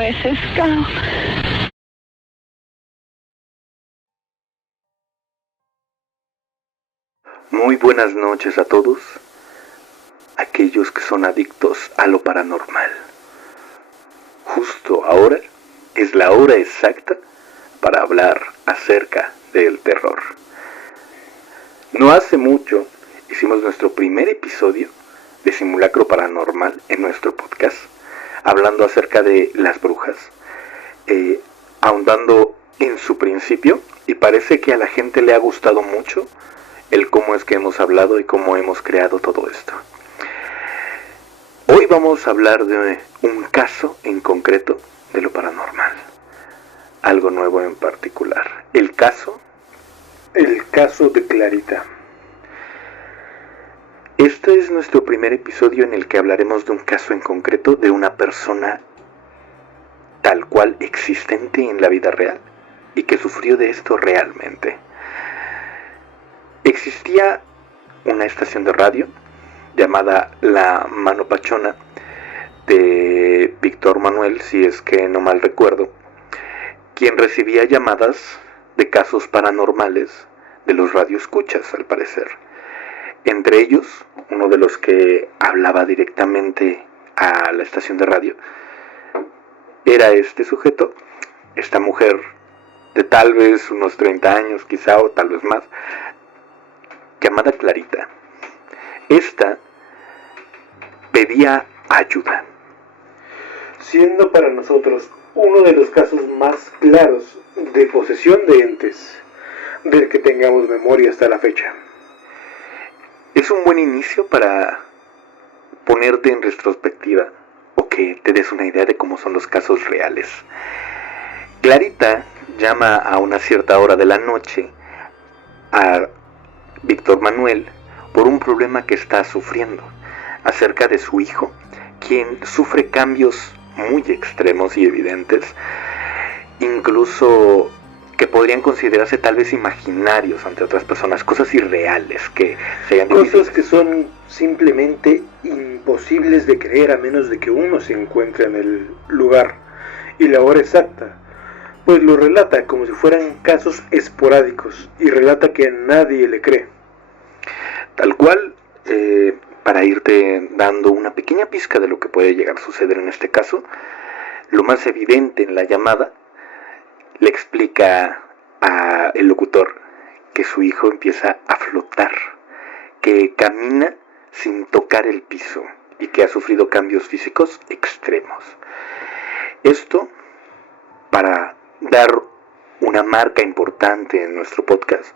es Scout. Muy buenas noches a todos, aquellos que son adictos a lo paranormal. Justo ahora es la hora exacta para hablar acerca del terror. No hace mucho hicimos nuestro primer episodio de Simulacro Paranormal en nuestro podcast, hablando acerca de las brujas, ahondando en su principio, y parece que a la gente le ha gustado mucho el cómo es que hemos hablado y cómo hemos creado todo esto. Hoy vamos a hablar de un caso en concreto de lo paranormal, algo nuevo en particular, el caso de Clarita. Este es nuestro primer episodio en el que hablaremos de un caso en concreto de una persona tal cual existente en la vida real y que sufrió de esto realmente. Existía una estación de radio llamada La Mano Pachona de Víctor Manuel, si es que no mal recuerdo, quien recibía llamadas de casos paranormales de los radioescuchas, al parecer. Entre ellos, uno de los que hablaba directamente a la estación de radio era este sujeto, esta mujer de tal vez unos 30 años quizá, o tal vez más, llamada Clarita. Esta pedía ayuda, siendo para nosotros uno de los casos más claros de posesión de entes del que tengamos memoria hasta la fecha. Es un buen inicio para ponerte en retrospectiva o que te des una idea de cómo son los casos reales. Clarita llama a una cierta hora de la noche a Víctor Manuel por un problema que está sufriendo acerca de su hijo, quien sufre cambios muy extremos y evidentes, incluso que podrían considerarse tal vez imaginarios ante otras personas, cosas irreales que sean cosas que son simplemente imposibles de creer a menos de que uno se encuentre en el lugar y la hora exacta, pues lo relata como si fueran casos esporádicos y relata que a nadie le cree. Tal cual, para irte dando una pequeña pizca de lo que puede llegar a suceder en este caso, lo más evidente en la llamada le explica al locutor que su hijo empieza a flotar, que camina sin tocar el piso y que ha sufrido cambios físicos extremos. Esto, para dar una marca importante en nuestro podcast,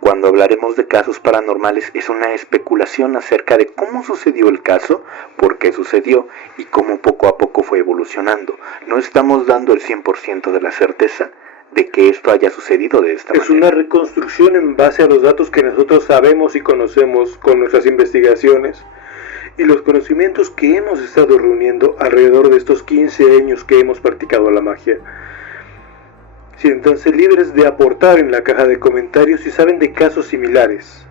cuando hablaremos de casos paranormales, es una especulación acerca de cómo sucedió el caso, por qué sucedió y cómo poco a poco fue evolucionando. No estamos dando el 100% de la certeza de que esto haya sucedido de esta manera. Es una reconstrucción en base a los datos que nosotros sabemos y conocemos con nuestras investigaciones y los conocimientos que hemos estado reuniendo alrededor de estos 15 años que hemos practicado la magia. Siéntanse libres de aportar en la caja de comentarios si saben de casos similares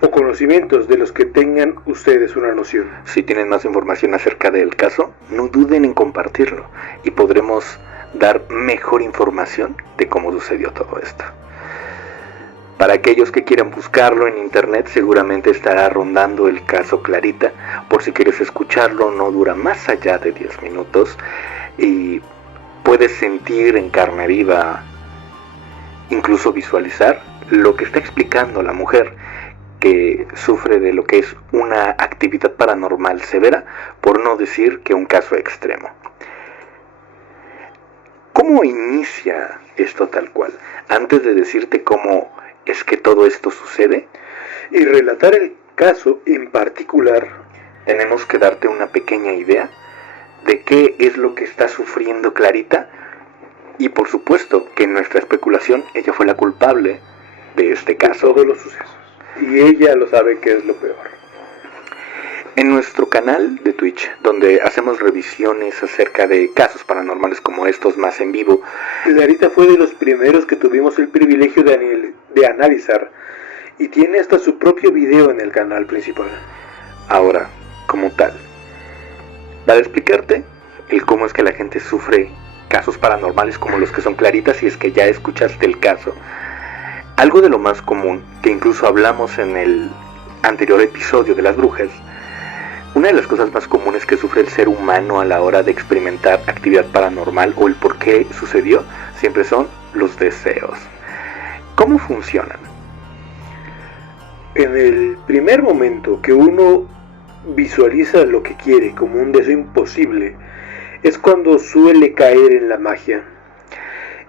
o conocimientos de los que tengan ustedes una noción. Si tienen más información acerca del caso, no duden en compartirlo y podremos dar mejor información de cómo sucedió todo esto. Para aquellos que quieran buscarlo en internet, seguramente estará rondando el caso Clarita. Por si quieres escucharlo, no dura más allá de 10 minutos y puedes sentir en carne viva, incluso visualizar lo que está explicando la mujer que sufre de lo que es una actividad paranormal severa, por no decir que un caso extremo. ¿Cómo inicia esto tal cual? Antes de decirte cómo es que todo esto sucede y relatar el caso en particular, tenemos que darte una pequeña idea de qué es lo que está sufriendo Clarita, y por supuesto que en nuestra especulación ella fue la culpable de este caso. De todos los sucesos, y ella lo sabe que es lo peor. En nuestro canal de Twitch, donde hacemos revisiones acerca de casos paranormales como estos más en vivo, Clarita fue de los primeros que tuvimos el privilegio de analizar, y tiene hasta su propio video en el canal principal. Ahora, como tal, para explicarte el cómo es que la gente sufre casos paranormales como los que son Clarita, si es que ya escuchaste el caso. Algo de lo más común, que incluso hablamos en el anterior episodio de las brujas, una de las cosas más comunes que sufre el ser humano a la hora de experimentar actividad paranormal o el por qué sucedió, siempre son los deseos. ¿Cómo funcionan? En el primer momento que uno visualiza lo que quiere como un deseo imposible, es cuando suele caer en la magia.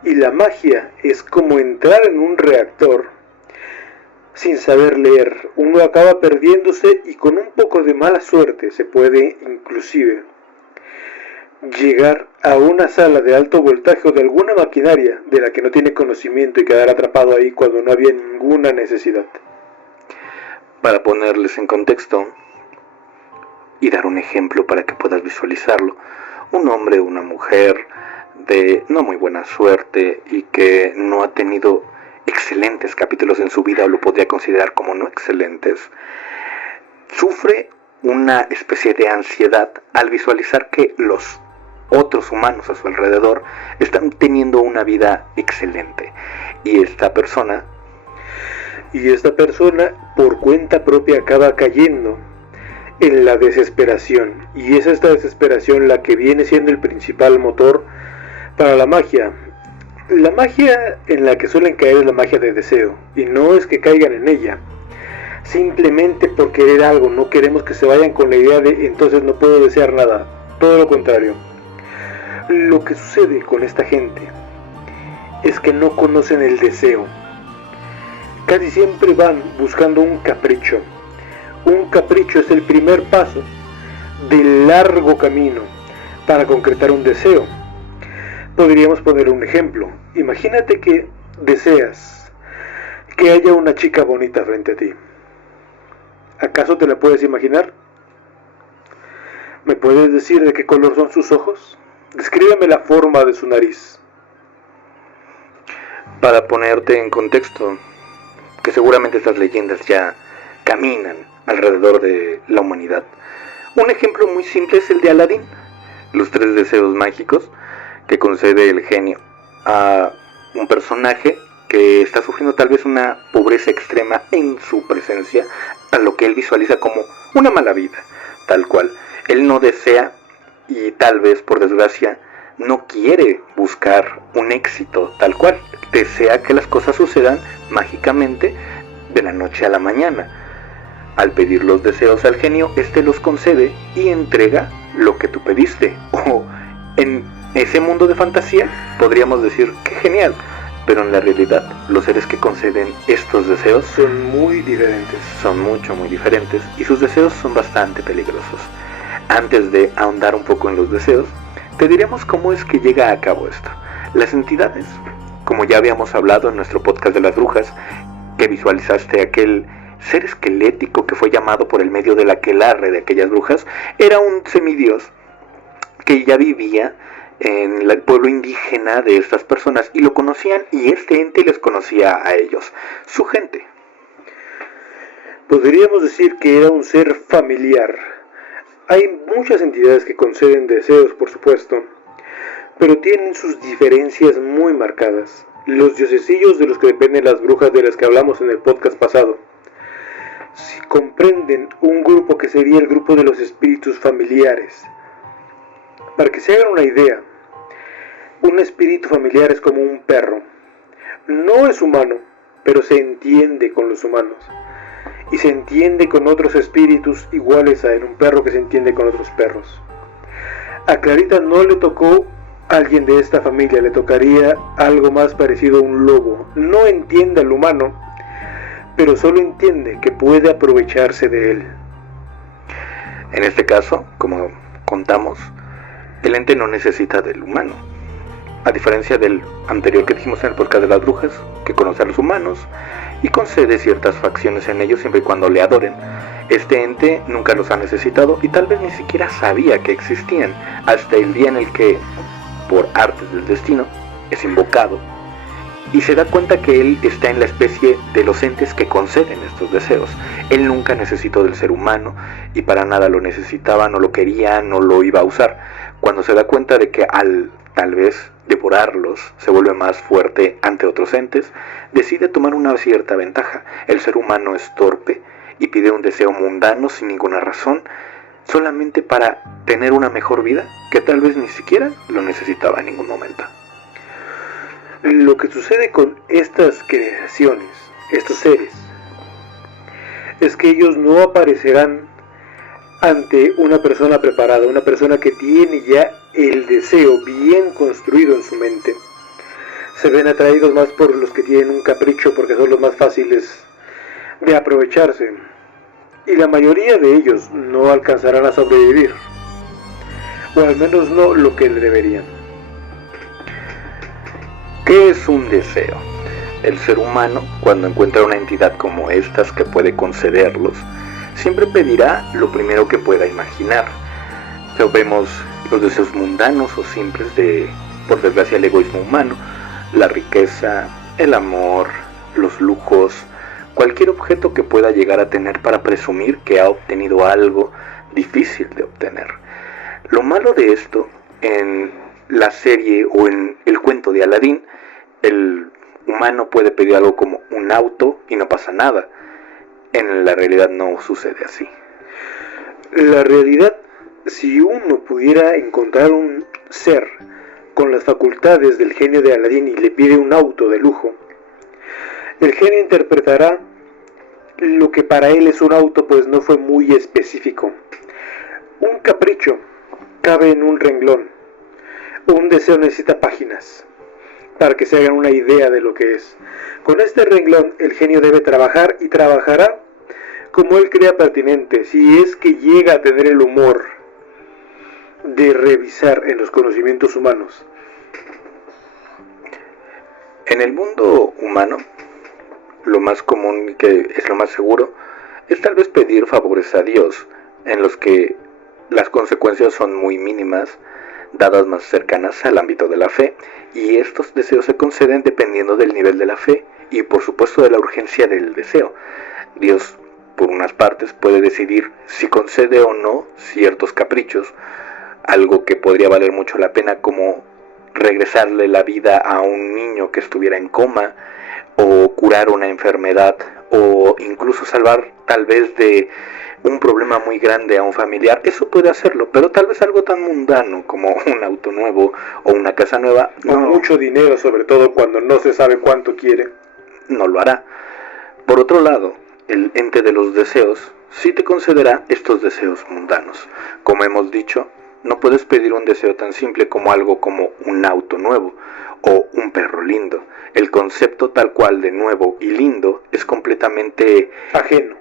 Y la magia es como entrar en un reactor sin saber leer. Uno acaba perdiéndose y con un poco de mala suerte se puede inclusive llegar a una sala de alto voltaje o de alguna maquinaria de la que no tiene conocimiento y quedar atrapado ahí cuando no había ninguna necesidad. Para ponerles en contexto y dar un ejemplo para que puedas visualizarlo, un hombre o una mujer de no muy buena suerte y que no ha tenido excelentes capítulos en su vida o lo podría considerar como no excelentes, sufre una especie de ansiedad al visualizar que los otros humanos a su alrededor están teniendo una vida excelente y esta persona por cuenta propia acaba cayendo en la desesperación, y es esta desesperación la que viene siendo el principal motor para la magia. La magia en la que suelen caer es la magia de deseo, y no es que caigan en ella simplemente por querer algo. No queremos que se vayan con la idea de entonces no puedo desear nada, todo lo contrario. Lo que sucede con esta gente es que no conocen el deseo. Casi siempre van buscando un capricho. Un capricho es el primer paso del largo camino para concretar un deseo. Podríamos poner un ejemplo. Imagínate que deseas que haya una chica bonita frente a ti. ¿Acaso te la puedes imaginar? ¿Me puedes decir de qué color son sus ojos? Descríbeme la forma de su nariz. Para ponerte en contexto, que seguramente estas leyendas ya caminan alrededor de la humanidad. Un ejemplo muy simple es el de Aladín, los 3 deseos mágicos que concede el genio a un personaje que está sufriendo tal vez una pobreza extrema en su presencia, a lo que él visualiza como una mala vida, tal cual. Él no desea y tal vez por desgracia no quiere buscar un éxito tal cual, desea que las cosas sucedan mágicamente de la noche a la mañana. Al pedir los deseos al genio, este los concede y entrega lo que tú pediste. O en ese mundo de fantasía podríamos decir que genial, pero en la realidad los seres que conceden estos deseos son muy diferentes. Son muy diferentes y sus deseos son bastante peligrosos. Antes de ahondar un poco en los deseos, te diremos cómo es que llega a cabo esto. Las entidades, como ya habíamos hablado en nuestro podcast de las brujas, que visualizaste aquel ser esquelético que fue llamado por el medio del aquelarre de aquellas brujas, era un semidios que ya vivía en el pueblo indígena de estas personas y lo conocían, y este ente les conocía a ellos, su gente. Podríamos decir que era un ser familiar. Hay muchas entidades que conceden deseos, por supuesto, pero tienen sus diferencias muy marcadas. Los diosecillos de los que dependen las brujas de las que hablamos en el podcast pasado, si comprenden un grupo que sería el grupo de los espíritus familiares. Para que se hagan una idea, un espíritu familiar es como un perro. No es humano, pero se entiende con los humanos. Y se entiende con otros espíritus iguales a él, un perro que se entiende con otros perros. A Clarita no le tocó alguien de esta familia, le tocaría algo más parecido a un lobo. No entiende al humano, pero solo entiende que puede aprovecharse de él. En este caso, como contamos, el ente no necesita del humano. A diferencia del anterior que dijimos en el podcast de las brujas, que conoce a los humanos y concede ciertas facciones en ellos siempre y cuando le adoren. Este ente nunca los ha necesitado y tal vez ni siquiera sabía que existían, hasta el día en el que, por artes del destino, es invocado y se da cuenta que él está en la especie de los entes que conceden estos deseos. Él nunca necesitó del ser humano y para nada lo necesitaba, no lo quería, no lo iba a usar. cuando se da cuenta de que al tal vez devorarlos se vuelve más fuerte ante otros entes, decide tomar una cierta ventaja. El ser humano es torpe y pide un deseo mundano sin ninguna razón, solamente para tener una mejor vida que tal vez ni siquiera lo necesitaba en ningún momento. Lo que sucede con estas creaciones, estos seres, es que ellos no aparecerán ante una persona preparada, una persona que tiene ya el deseo bien construido en su mente. Se ven atraídos más por los que tienen un capricho porque son los más fáciles de aprovecharse. Y la mayoría de ellos no alcanzarán a sobrevivir, o al menos no lo que deberían. ¿Qué es un deseo? El ser humano, cuando encuentra una entidad como estas que puede concederlos, siempre pedirá lo primero que pueda imaginar. Vemos los deseos mundanos o simples de, por desgracia, el egoísmo humano, la riqueza, el amor, los lujos, cualquier objeto que pueda llegar a tener para presumir que ha obtenido algo difícil de obtener. Lo malo de esto, en la serie o en el cuento de Aladín, el humano puede pedir algo como un auto y no pasa nada. En la realidad no sucede así. La realidad, si uno pudiera encontrar un ser con las facultades del genio de Aladín y le pide un auto de lujo, el genio interpretará lo que para él es un auto, pues no fue muy específico. Un capricho cabe en un renglón. Un deseo necesita páginas para que se hagan una idea de lo que es. Con este renglón el genio debe trabajar y trabajará como él crea pertinente, si es que llega a tener el humor de revisar en los conocimientos humanos. En el mundo humano, lo más común, que es lo más seguro, es tal vez pedir favores a Dios, en los que las consecuencias son muy mínimas, dadas más cercanas al ámbito de la fe, y estos deseos se conceden dependiendo del nivel de la fe y por supuesto de la urgencia del deseo. Dios, por unas partes, puede decidir si concede o no ciertos caprichos, algo que podría valer mucho la pena, como regresarle la vida a un niño que estuviera en coma, o curar una enfermedad, o incluso salvar tal vez de un problema muy grande a un familiar. Eso puede hacerlo, pero tal vez algo tan mundano como un auto nuevo o una casa nueva, o mucho dinero, sobre todo cuando no se sabe cuánto quiere, no lo hará. Por otro lado, el ente de los deseos sí te concederá estos deseos mundanos. Como hemos dicho, no puedes pedir un deseo tan simple como algo como un auto nuevo o un perro lindo. El concepto tal cual de nuevo y lindo es completamente ajeno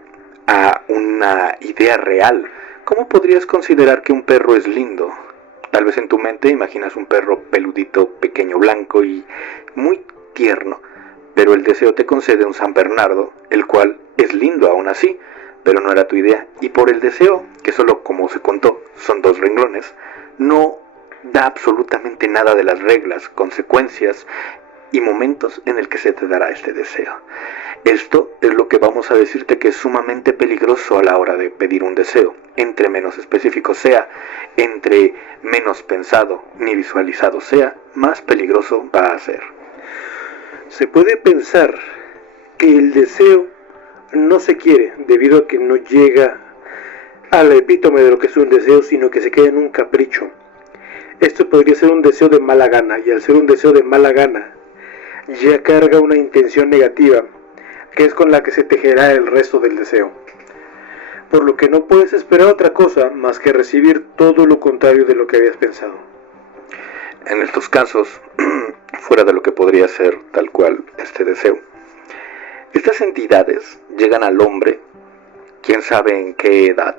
a una idea real. ¿Cómo podrías considerar que un perro es lindo? Tal vez en tu mente imaginas un perro peludito, pequeño, blanco y muy tierno, pero el deseo te concede un San Bernardo, el cual es lindo aún así, pero no era tu idea. Y por el deseo, que solo, como se contó, son 2 renglones, no da absolutamente nada de las reglas, consecuencias y momentos en el que se te dará este deseo. Esto es lo que vamos a decirte que es sumamente peligroso a la hora de pedir un deseo. Entre menos específico sea, entre menos pensado ni visualizado sea, más peligroso va a ser. Se puede pensar que el deseo no se quiere debido a que no llega al epítome de lo que es un deseo, sino que se queda en un capricho. Esto podría ser un deseo de mala gana, y al ser un deseo de mala gana ya carga una intención negativa, que es con la que se tejerá el resto del deseo. Por lo que no puedes esperar otra cosa más que recibir todo lo contrario de lo que habías pensado. En estos casos, fuera de lo que podría ser tal cual este deseo, estas entidades llegan al hombre, quién sabe en qué edad.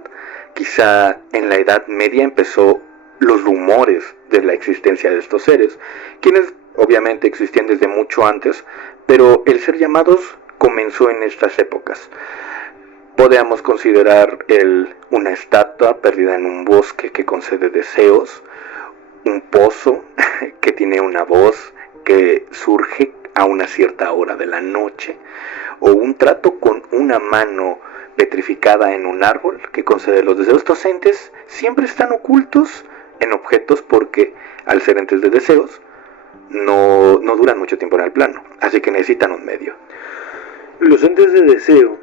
Quizá en la Edad Media empezó los rumores de la existencia de estos seres, quienes obviamente existían desde mucho antes, pero el ser llamados comenzó en estas épocas. Podríamos considerar una estatua perdida en un bosque que concede deseos, un pozo que tiene una voz que surge a una cierta hora de la noche, o un trato con una mano petrificada en un árbol que concede los deseos. Estos entes siempre están ocultos en objetos porque, al ser entes de deseos, no duran mucho tiempo en el plano, así que necesitan un medio. Los entes de deseo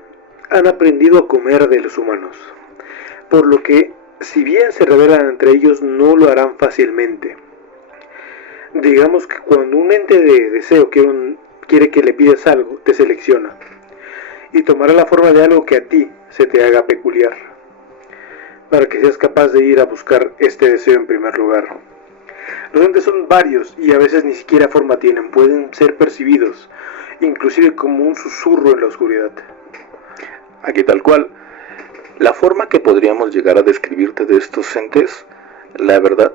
han aprendido a comer de los humanos, por lo que, si bien se rebelan entre ellos, no lo harán fácilmente. Digamos que cuando un ente de deseo quiere que le pidas algo, te selecciona y tomará la forma de algo que a ti se te haga peculiar, para que seas capaz de ir a buscar este deseo en primer lugar. Los entes son varios y a veces ni siquiera forma tienen, pueden ser percibidos, inclusive como un susurro en la oscuridad. Aquí tal cual, la forma que podríamos llegar a describirte de estos entes, la verdad,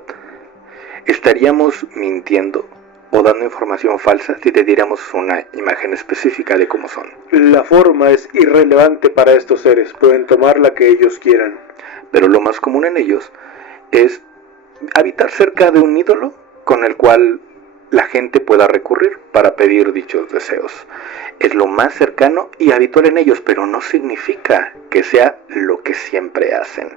estaríamos mintiendo o dando información falsa si te diéramos una imagen específica de cómo son. La forma es irrelevante para estos seres, pueden tomar la que ellos quieran. Pero lo más común en ellos es habitar cerca de un ídolo con el cual la gente pueda recurrir para pedir dichos deseos. Es lo más cercano y habitual en ellos, pero no significa que sea lo que siempre hacen,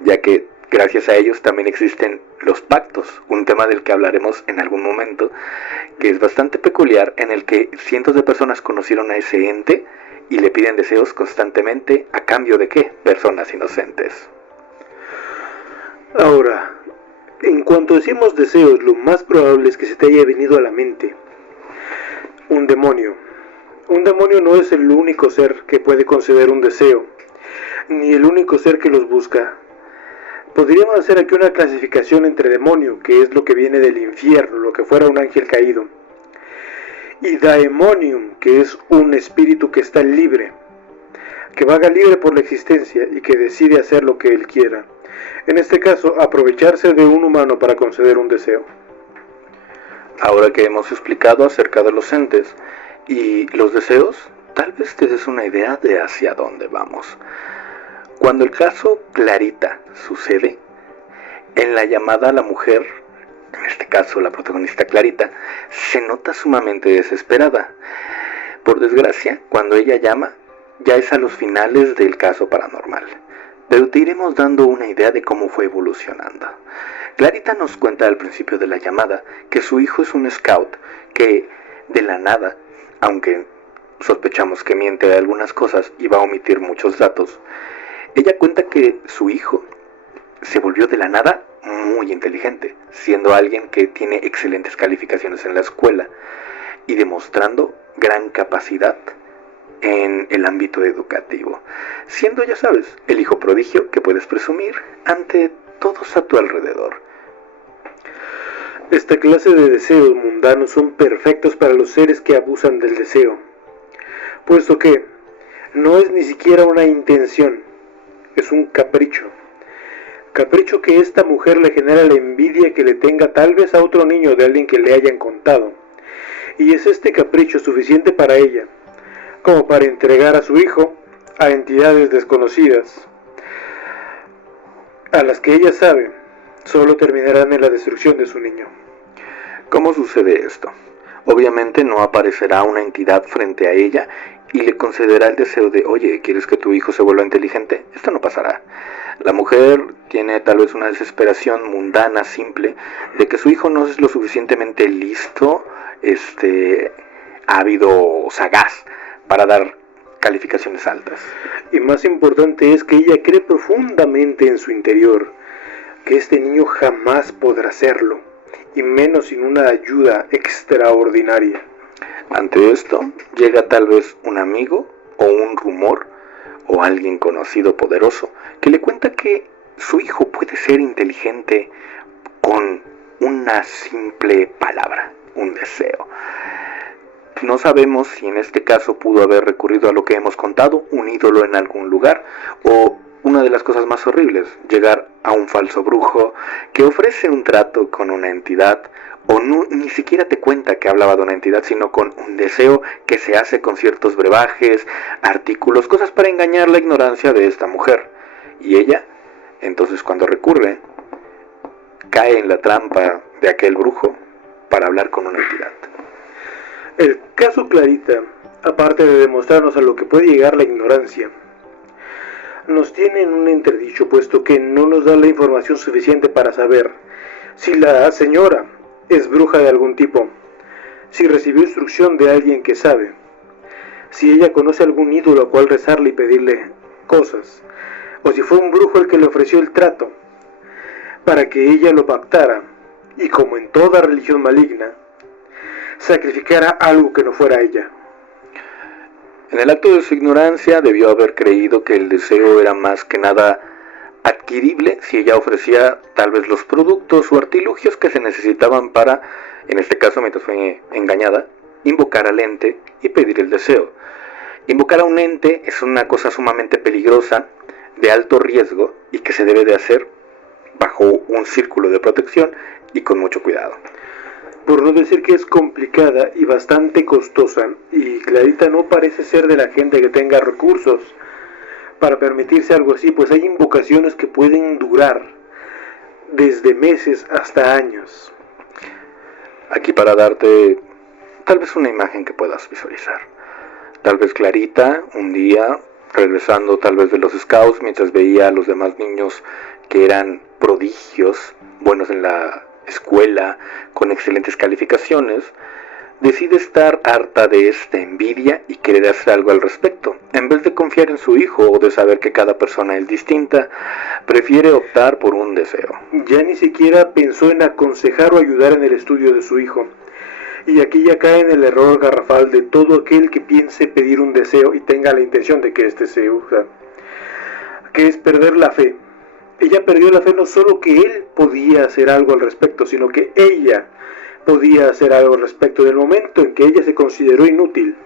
ya que gracias a ellos también existen los pactos, un tema del que hablaremos en algún momento, que es bastante peculiar, en el que cientos de personas conocieron a ese ente y le piden deseos constantemente, ¿a cambio de qué? Personas inocentes. Ahora, en cuanto decimos deseos, lo más probable es que se te haya venido a la mente un demonio. Un demonio no es el único ser que puede conceder un deseo, ni el único ser que los busca. Podríamos hacer aquí una clasificación entre demonio, que es lo que viene del infierno, lo que fuera un ángel caído, y daemonium, que es un espíritu que está libre, que vaga libre por la existencia y que decide hacer lo que él quiera. En este caso, aprovecharse de un humano para conceder un deseo. Ahora que hemos explicado acerca de los entes y los deseos, tal vez te des una idea de hacia dónde vamos. Cuando el caso Clarita sucede, en la llamada a la mujer, en este caso la protagonista Clarita, se nota sumamente desesperada. Por desgracia, cuando ella llama, ya es a los finales del caso paranormal. Pero te iremos dando una idea de cómo fue evolucionando. Clarita nos cuenta al principio de la llamada que su hijo es un scout que de la nada, aunque sospechamos que miente de algunas cosas y va a omitir muchos datos, ella cuenta que su hijo se volvió de la nada muy inteligente, siendo alguien que tiene excelentes calificaciones en la escuela y demostrando gran capacidad en el ámbito educativo, siendo, ya sabes, el hijo prodigio que puedes presumir ante todos a tu alrededor. Esta clase de deseos mundanos son perfectos para los seres que abusan del deseo, puesto que no es ni siquiera una intención, es un capricho. Capricho que esta mujer le genera la envidia que le tenga tal vez a otro niño de alguien que le hayan contado. Y es este capricho suficiente para ella, como para entregar a su hijo a entidades desconocidas, a las que ella sabe solo terminarán en la destrucción de su niño. ¿Cómo sucede esto? Obviamente no aparecerá una entidad frente a ella y le concederá el deseo de, oye, ¿quieres que tu hijo se vuelva inteligente? Esto no pasará. La mujer tiene tal vez una desesperación mundana, simple, de que su hijo no es lo suficientemente listo, ávido o sagaz para dar calificaciones altas. Y más importante es que ella cree profundamente en su interior que este niño jamás podrá hacerlo, y menos sin una ayuda extraordinaria. Ante esto, llega tal vez un amigo o un rumor o alguien conocido poderoso que le cuenta que su hijo puede ser inteligente con una simple palabra, un deseo. No sabemos si en este caso pudo haber recurrido a lo que hemos contado, un ídolo en algún lugar, o una de las cosas más horribles, llegar a un falso brujo que ofrece un trato con una entidad, o no, ni siquiera te cuenta que hablaba de una entidad, sino con un deseo que se hace con ciertos brebajes, artículos, cosas para engañar la ignorancia de esta mujer. Y ella, entonces cuando recurre, cae en la trampa de aquel brujo para hablar con una entidad. El caso Clarita, aparte de demostrarnos a lo que puede llegar la ignorancia, nos tiene en un entredicho, puesto que no nos da la información suficiente para saber Si la señora es bruja de algún tipo, si recibió instrucción de alguien que sabe, si ella conoce algún ídolo al cual rezarle y pedirle cosas, o si fue un brujo el que le ofreció el trato para que ella lo pactara y, como en toda religión maligna, sacrificara algo que no fuera ella. En el acto de su ignorancia debió haber creído que el deseo era más que nada adquirible si ella ofrecía tal vez los productos o artilugios que se necesitaban para, en este caso mientras fue engañada, invocar al ente y pedir el deseo. Invocar a un ente es una cosa sumamente peligrosa, de alto riesgo y que se debe de hacer bajo un círculo de protección y con mucho cuidado. Por no decir que es complicada y bastante costosa, y Clarita no parece ser de la gente que tenga recursos para permitirse algo así, pues hay invocaciones que pueden durar desde meses hasta años. Aquí para darte tal vez una imagen que puedas visualizar. Tal vez Clarita, un día, regresando tal vez de los scouts, mientras veía a los demás niños que eran prodigios, buenos en la escuela, con excelentes calificaciones, decide estar harta de esta envidia y querer hacer algo al respecto. En vez de confiar en su hijo o de saber que cada persona es distinta, prefiere optar por un deseo. Ya ni siquiera pensó en aconsejar o ayudar en el estudio de su hijo. Y aquí ya cae en el error garrafal de todo aquel que piense pedir un deseo y tenga la intención de que éste se usa, que es perder la fe. Ella perdió la fe no solo que él podía hacer algo al respecto, sino que ella podía hacer algo al respecto. Del momento en que ella se consideró inútil,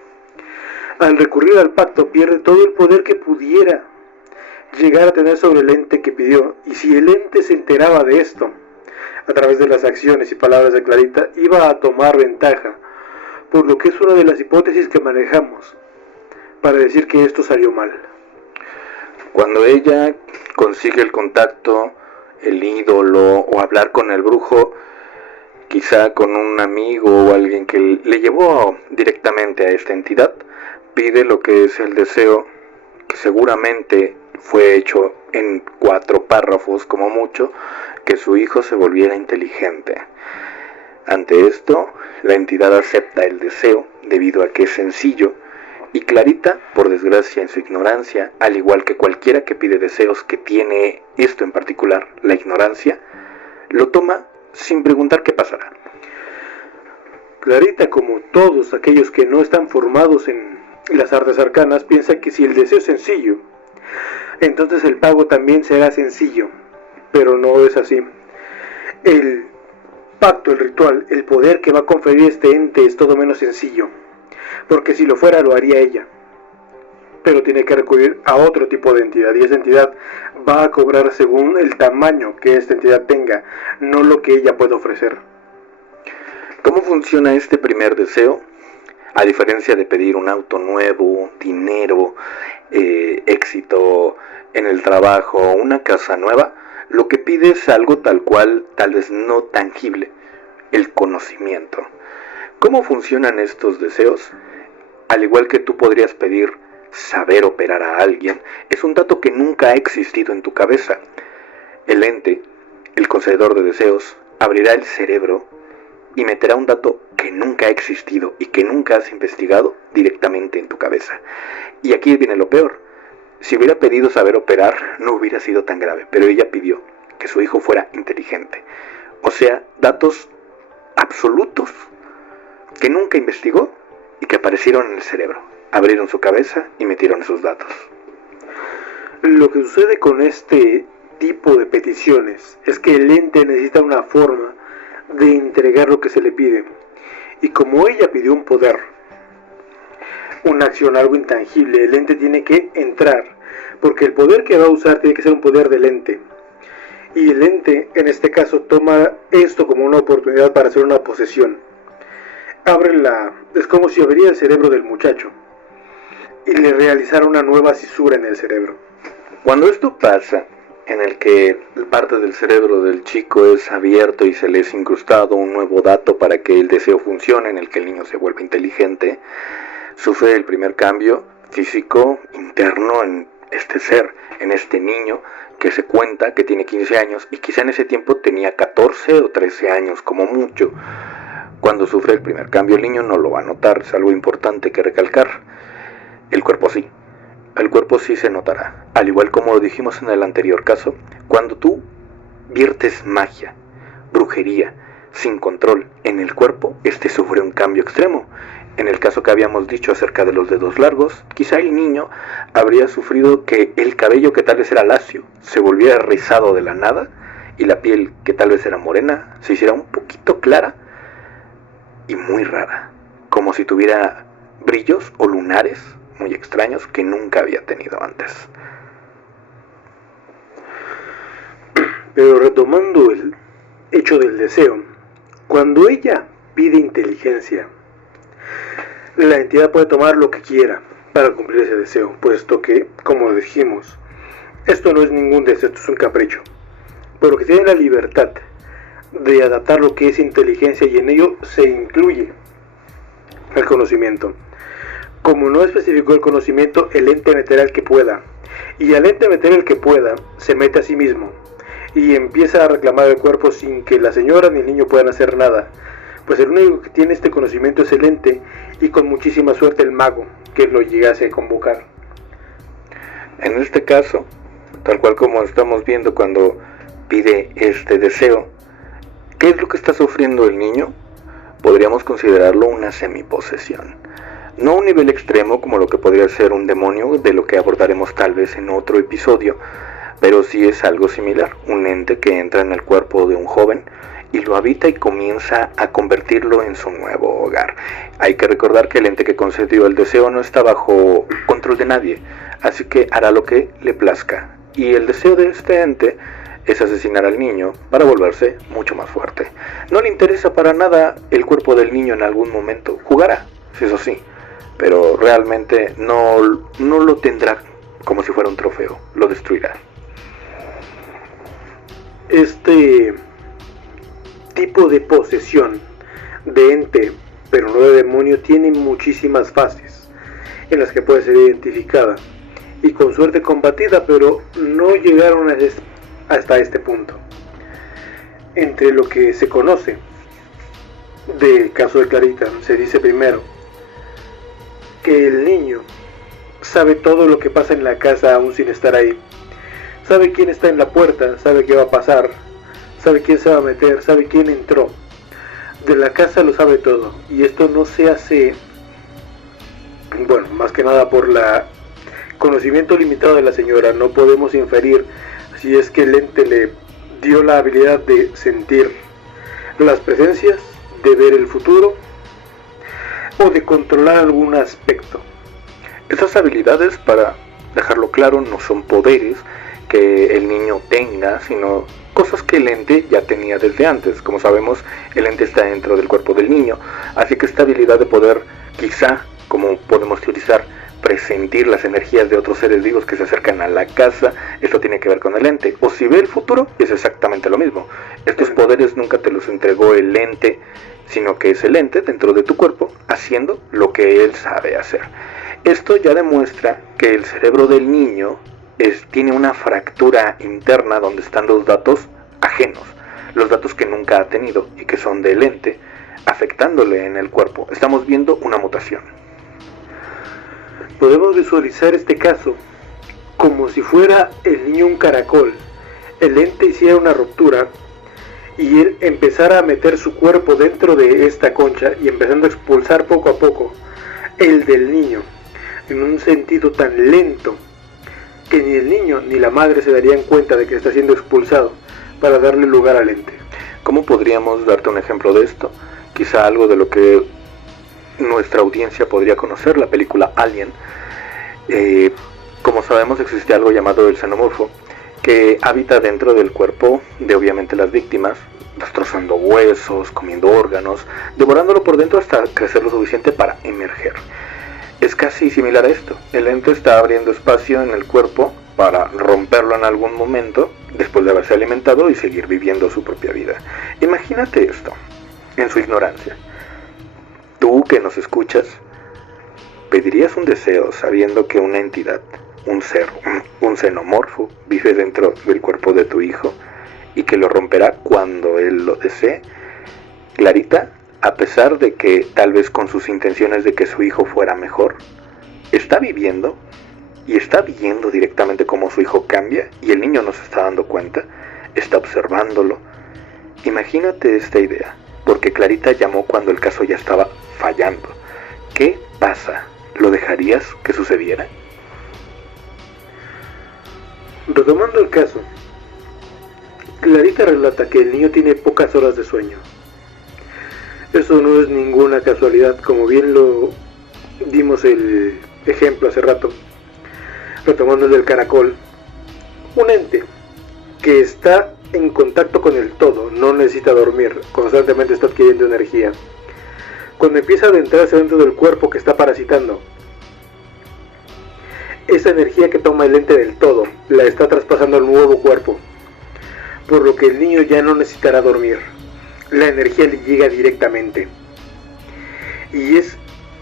al recurrir al pacto pierde todo el poder que pudiera llegar a tener sobre el ente que pidió. Y si el ente se enteraba de esto, a través de las acciones y palabras de Clarita, iba a tomar ventaja, por lo que es una de las hipótesis que manejamos para decir que esto salió mal. Cuando ella consigue el contacto, el ídolo o hablar con el brujo, quizá con un amigo o alguien que le llevó directamente a esta entidad, pide lo que es el deseo, que seguramente fue hecho en 4 párrafos como mucho, que su hijo se volviera inteligente. Ante esto, la entidad acepta el deseo debido a que es sencillo, y Clarita, por desgracia en su ignorancia, al igual que cualquiera que pide deseos que tiene esto en particular, la ignorancia, lo toma sin preguntar qué pasará. Clarita, como todos aquellos que no están formados en las artes arcanas, piensa que si el deseo es sencillo, entonces el pago también será sencillo, pero no es así. El pacto, el ritual, el poder que va a conferir este ente es todo menos sencillo, porque si lo fuera lo haría ella, pero tiene que recurrir a otro tipo de entidad, y esa entidad va a cobrar según el tamaño que esta entidad tenga, no lo que ella puede ofrecer. ¿Cómo funciona este primer deseo? A diferencia de pedir un auto nuevo, dinero, éxito en el trabajo, una casa nueva, lo que pide es algo tal cual, tal vez no tangible, el conocimiento. ¿Cómo funcionan estos deseos? Al igual que tú podrías pedir saber operar a alguien, es un dato que nunca ha existido en tu cabeza. El ente, el concededor de deseos, abrirá el cerebro y meterá un dato que nunca ha existido y que nunca has investigado directamente en tu cabeza. Y aquí viene lo peor. Si hubiera pedido saber operar, no hubiera sido tan grave, pero ella pidió que su hijo fuera inteligente. O sea, datos absolutos que nunca investigó y que aparecieron en el cerebro. Abrieron su cabeza y metieron esos datos. Lo que sucede con este tipo de peticiones es que el ente necesita una forma de entregar lo que se le pide. Y como ella pidió un poder, una acción, algo intangible, el ente tiene que entrar, porque el poder que va a usar tiene que ser un poder del ente. Y el ente, en este caso, toma esto como una oportunidad para hacer una posesión. Es como si abriera el cerebro del muchacho y le realizara una nueva cisura en el cerebro. Cuando esto pasa, en el que parte del cerebro del chico es abierto y se le es incrustado un nuevo dato para que el deseo funcione, en el que el niño se vuelve inteligente, sufre el primer cambio físico interno en este ser, en este niño que se cuenta que tiene 15 años y quizá en ese tiempo tenía 14 o 13 años como mucho. Cuando sufre el primer cambio el niño no lo va a notar, es algo importante que recalcar. El cuerpo sí. El cuerpo sí se notará. Al igual como lo dijimos en el anterior caso, cuando tú viertes magia, brujería, sin control en el cuerpo, este sufre un cambio extremo. En el caso que habíamos dicho acerca de los dedos largos, quizá el niño habría sufrido que el cabello, que tal vez era lacio, se volviera rizado de la nada, y la piel, que tal vez era morena, se hiciera un poquito clara y muy rara, como si tuviera brillos o lunares muy extraños que nunca había tenido antes. Pero retomando el hecho del deseo, cuando ella pide inteligencia, la entidad puede tomar lo que quiera para cumplir ese deseo, puesto que, como dijimos, esto no es ningún deseo, esto es un capricho, pero que tiene la libertad de adaptar lo que es inteligencia, y en ello se incluye el conocimiento. Como no especificó el conocimiento, el ente meterá el que pueda, y al ente meter el que pueda, se mete a sí mismo y empieza a reclamar el cuerpo sin que la señora ni el niño puedan hacer nada, pues el único que tiene este conocimiento es el ente, y con muchísima suerte el mago que lo llegase a convocar. En este caso, tal cual como estamos viendo cuando pide este deseo, ¿qué es lo que está sufriendo el niño? Podríamos considerarlo una semiposesión. No a un nivel extremo como lo que podría ser un demonio, de lo que abordaremos tal vez en otro episodio, pero sí es algo similar, un ente que entra en el cuerpo de un joven y lo habita y comienza a convertirlo en su nuevo hogar. Hay que recordar que el ente que concedió el deseo no está bajo control de nadie, así que hará lo que le plazca, y el deseo de este ente es asesinar al niño para volverse mucho más fuerte. No le interesa para nada el cuerpo del niño en algún momento, jugará, eso sí, pero realmente no lo tendrá como si fuera un trofeo, lo destruirá. Este tipo de posesión de ente, pero no de demonio, tiene muchísimas fases en las que puede ser identificada y con suerte combatida, pero no llegaron hasta este punto. Entre lo que se conoce del caso de Clarita, se dice primero que el niño sabe todo lo que pasa en la casa aún sin estar ahí. Sabe quién está en la puerta, sabe qué va a pasar, sabe quién se va a meter, sabe quién entró. De la casa lo sabe todo, y esto no se hace, bueno, más que nada por la conocimiento limitado de la señora. No podemos inferir si es que el ente le dio la habilidad de sentir las presencias, de ver el futuro o de controlar algún aspecto. Estas habilidades, para dejarlo claro, no son poderes que el niño tenga, sino cosas que el ente ya tenía desde antes. Como sabemos, el ente está dentro del cuerpo del niño, así que esta habilidad de poder, quizá, como podemos teorizar, presentir las energías de otros seres vivos que se acercan a la casa, esto tiene que ver con el ente. O si ve el futuro, es exactamente lo mismo. Estos poderes nunca te los entregó el ente, sino que es el ente dentro de tu cuerpo haciendo lo que él sabe hacer. Esto ya demuestra que el cerebro del niño tiene una fractura interna donde están los datos ajenos, los datos que nunca ha tenido y que son del ente, afectándole en el cuerpo. Estamos viendo una mutación. Podemos visualizar este caso como si fuera el niño un caracol. El ente hiciera una ruptura y él empezara a meter su cuerpo dentro de esta concha y empezando a expulsar poco a poco el del niño en un sentido tan lento que ni el niño ni la madre se darían cuenta de que está siendo expulsado, para darle lugar al ente. ¿Cómo podríamos darte un ejemplo de esto? Quizá algo de lo que nuestra audiencia podría conocer, la película Alien. Como sabemos, existe algo llamado el xenomorfo, que habita dentro del cuerpo de obviamente las víctimas, destrozando huesos, comiendo órganos, devorándolo por dentro hasta crecer lo suficiente para emerger. Es casi similar a esto. El ente está abriendo espacio en el cuerpo para romperlo en algún momento, después de haberse alimentado y seguir viviendo su propia vida. Imagínate esto, en su ignorancia. Tú que nos escuchas, ¿pedirías un deseo sabiendo que una entidad un ser, un xenomorfo, vive dentro del cuerpo de tu hijo y que lo romperá cuando él lo desee. Clarita, a pesar de que tal vez con sus intenciones de que su hijo fuera mejor, está viviendo y está viendo directamente cómo su hijo cambia y el niño no se está dando cuenta, está observándolo. Imagínate esta idea, porque Clarita llamó cuando el caso ya estaba fallando. ¿Qué pasa? ¿Lo dejarías que sucediera? Retomando el caso, Clarita relata que el niño tiene pocas horas de sueño. Eso no es ninguna casualidad, como bien lo dimos el ejemplo hace rato. Retomando el del caracol, un ente que está en contacto con el todo, no necesita dormir, constantemente está adquiriendo energía. Cuando empieza a adentrarse dentro del cuerpo que está parasitando, esa energía que toma el ente del todo la está traspasando al nuevo cuerpo, por lo que el niño ya no necesitará dormir. La energía le llega directamente. Y es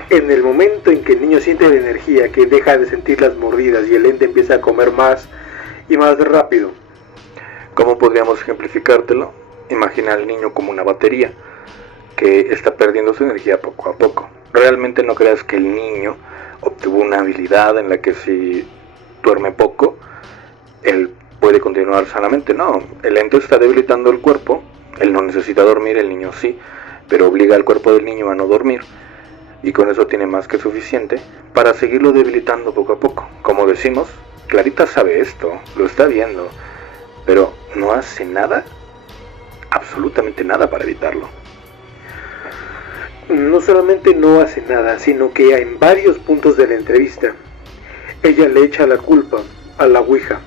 en el momento en que el niño siente la energía que deja de sentir las mordidas y el ente empieza a comer más y más rápido. ¿Cómo podríamos ejemplificártelo? Imagina al niño como una batería que está perdiendo su energía poco a poco. Realmente no creas que el niño obtuvo una habilidad en la que si duerme poco, él puede continuar sanamente. No, el ente está debilitando el cuerpo, él no necesita dormir, el niño sí, pero obliga al cuerpo del niño a no dormir, y con eso tiene más que suficiente para seguirlo debilitando poco a poco. Como decimos, Clarita sabe esto, lo está viendo, pero no hace nada, absolutamente nada para evitarlo. No solamente no hace nada, sino que en varios puntos de la entrevista, ella le echa la culpa a la Ouija.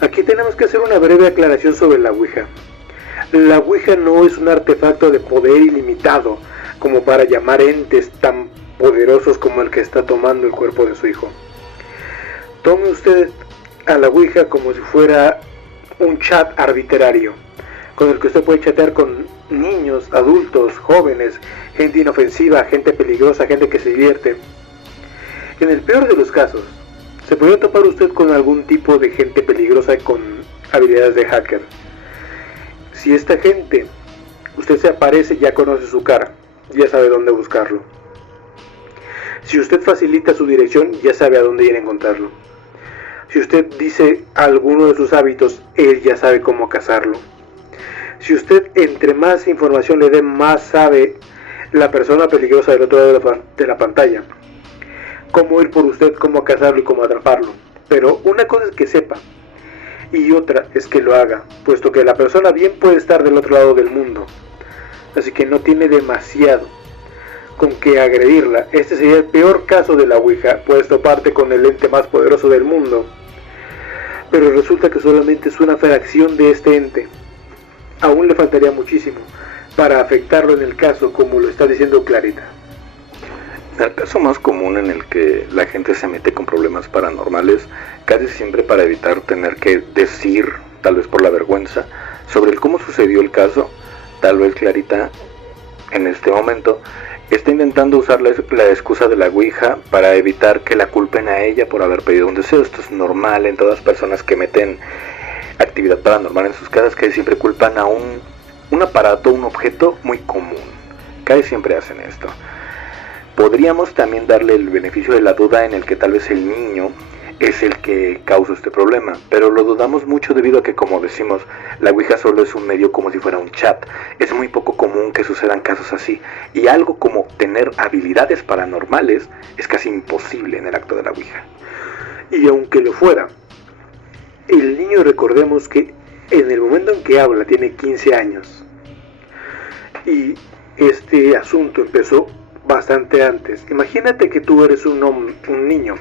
Aquí tenemos que hacer una breve aclaración sobre la Ouija. La Ouija no es un artefacto de poder ilimitado, como para llamar entes tan poderosos como el que está tomando el cuerpo de su hijo. Tome usted a la Ouija como si fuera un chat arbitrario, con el que usted puede chatear con niños, adultos, jóvenes, gente inofensiva, gente peligrosa, gente que se divierte. En el peor de los casos, se podría topar usted con algún tipo de gente peligrosa con habilidades de hacker. Si esta gente, usted se aparece, ya conoce su cara, ya sabe dónde buscarlo. Si usted facilita su dirección, ya sabe a dónde ir a encontrarlo. Si usted dice alguno de sus hábitos, él ya sabe cómo cazarlo. Si usted entre más información le dé, más sabe la persona peligrosa del otro lado de la pantalla. Cómo ir por usted, cómo cazarlo y cómo atraparlo. Pero una cosa es que sepa, y otra es que lo haga, puesto que la persona bien puede estar del otro lado del mundo. Así que no tiene demasiado con que agredirla. Este sería el peor caso de la Ouija, pues toparte con el ente más poderoso del mundo. Pero resulta que solamente es una fracción de este ente. Aún le faltaría muchísimo para afectarlo en el caso, como lo está diciendo Clarita. El caso más común en el que la gente se mete con problemas paranormales, casi siempre para evitar tener que decir, tal vez por la vergüenza, sobre el cómo sucedió el caso. Tal vez Clarita, en este momento, está intentando usar la excusa de la Ouija para evitar que la culpen a ella por haber pedido un deseo. Esto es normal en todas las personas que meten actividad paranormal en sus casas, que siempre culpan a un aparato, un objeto muy común. Casi siempre hacen esto. Podríamos también darle el beneficio de la duda en el que tal vez el niño es el que causa este problema, pero lo dudamos mucho debido a que, como decimos, la Ouija solo es un medio como si fuera un chat. Es muy poco común que sucedan casos así, y algo como tener habilidades paranormales es casi imposible en el acto de la Ouija. Y aunque lo fuera, el niño, recordemos que en el momento en que habla tiene 15 años, y este asunto empezó bastante antes. Imagínate que tú eres un niño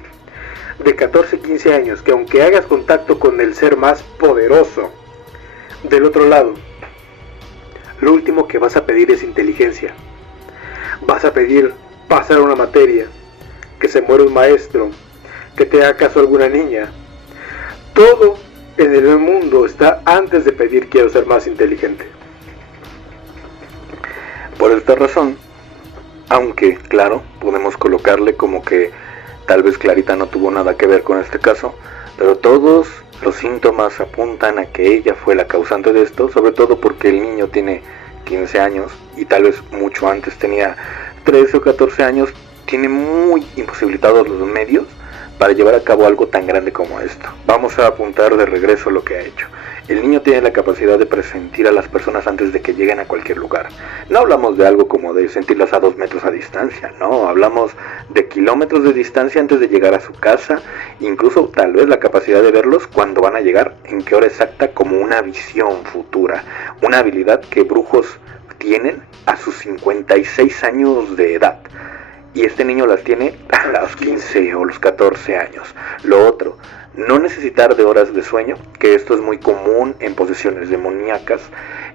de 14, 15 años, que aunque hagas contacto con el ser más poderoso del otro lado, lo último que vas a pedir es inteligencia. Vas a pedir pasar una materia, que se muera un maestro, que te haga caso alguna niña. Todo en el mundo está antes de pedir quiero ser más inteligente. Por esta razón, aunque, claro, podemos colocarle como que Tal vez Clarita no tuvo nada que ver con este caso, pero todos los síntomas apuntan a que ella fue la causante de esto, sobre todo porque el niño tiene 15 años y tal vez mucho antes tenía 13 o 14 años, tiene muy imposibilitados los medios para llevar a cabo algo tan grande como esto. Vamos a apuntar de regreso lo que ha hecho. El niño tiene la capacidad de presentir a las personas antes de que lleguen a cualquier lugar. No hablamos de algo como de sentirlas a 2 metros a distancia, no, hablamos de kilómetros de distancia antes de llegar a su casa, incluso tal vez la capacidad de verlos cuando van a llegar, en qué hora exacta, como una visión futura, una habilidad que brujos tienen a sus 56 años de edad. Y este niño las tiene a los 15 o los 14 años. Lo otro, no necesitar de horas de sueño, que esto es muy común en posesiones demoníacas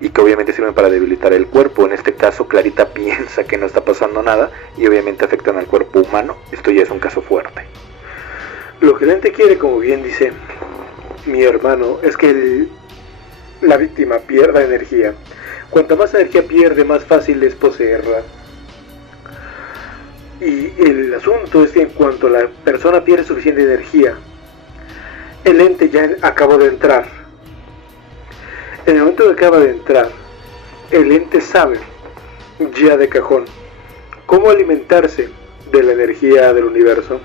y que obviamente sirven para debilitar el cuerpo. En este caso, Clarita piensa que no está pasando nada y obviamente afectan al cuerpo humano. Esto ya es un caso fuerte. Lo que el ente quiere, como bien dice mi hermano, es que la víctima pierda energía. Cuanta más energía pierde, más fácil es poseerla. Y el asunto es que en cuanto la persona pierde suficiente energía, el ente ya acabó de entrar. En el momento que acaba de entrar, el ente sabe ya de cajón cómo alimentarse de la energía del universo.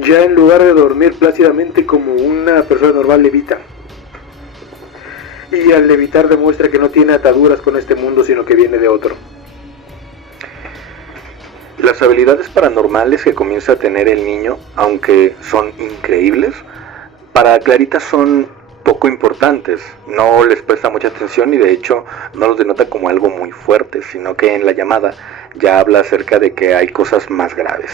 Ya en lugar de dormir plácidamente como una persona normal, levita. Y al levitar demuestra que no tiene ataduras con este mundo, sino que viene de otro. Las habilidades paranormales que comienza a tener el niño, aunque son increíbles, para Clarita son poco importantes. No les presta mucha atención y de hecho no los denota como algo muy fuerte, sino que en la llamada ya habla acerca de que hay cosas más graves.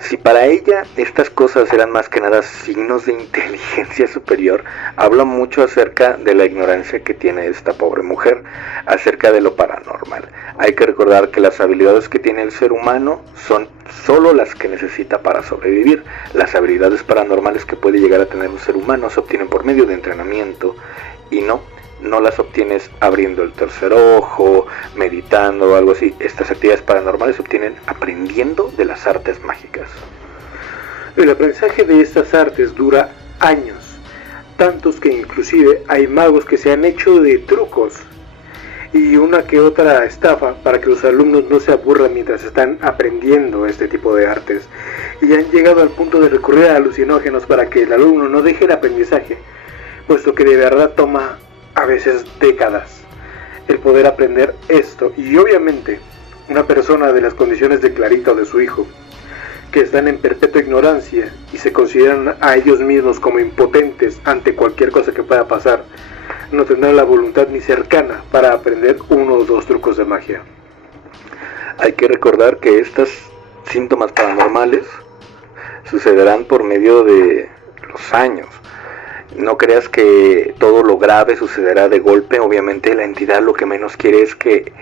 Si para ella estas cosas eran más que nada signos de inteligencia superior, habla mucho acerca de la ignorancia que tiene esta pobre mujer acerca de lo paranormal. Hay que recordar que las habilidades que tiene el ser humano son solo las que necesita para sobrevivir. Las habilidades paranormales que puede llegar a tener un ser humano se obtienen por medio de entrenamiento y no las obtienes abriendo el tercer ojo, meditando o algo así. Estas actividades paranormales se obtienen aprendiendo de las artes mágicas. El aprendizaje de estas artes dura años, tantos que inclusive hay magos que se han hecho de trucos y una que otra estafa para que los alumnos no se aburran mientras están aprendiendo este tipo de artes, y han llegado al punto de recurrir a alucinógenos para que el alumno no deje el aprendizaje, puesto que de verdad toma a veces décadas el poder aprender esto. Y obviamente una persona de las condiciones de Clarita o de su hijo, que están en perpetua ignorancia y se consideran a ellos mismos como impotentes ante cualquier cosa que pueda pasar, no tendrán la voluntad ni cercana para aprender 1 o 2 trucos de magia. Hay que recordar que estos síntomas paranormales sucederán por medio de los años. No creas que todo lo grave sucederá de golpe. Obviamente la entidad lo que menos quiere es que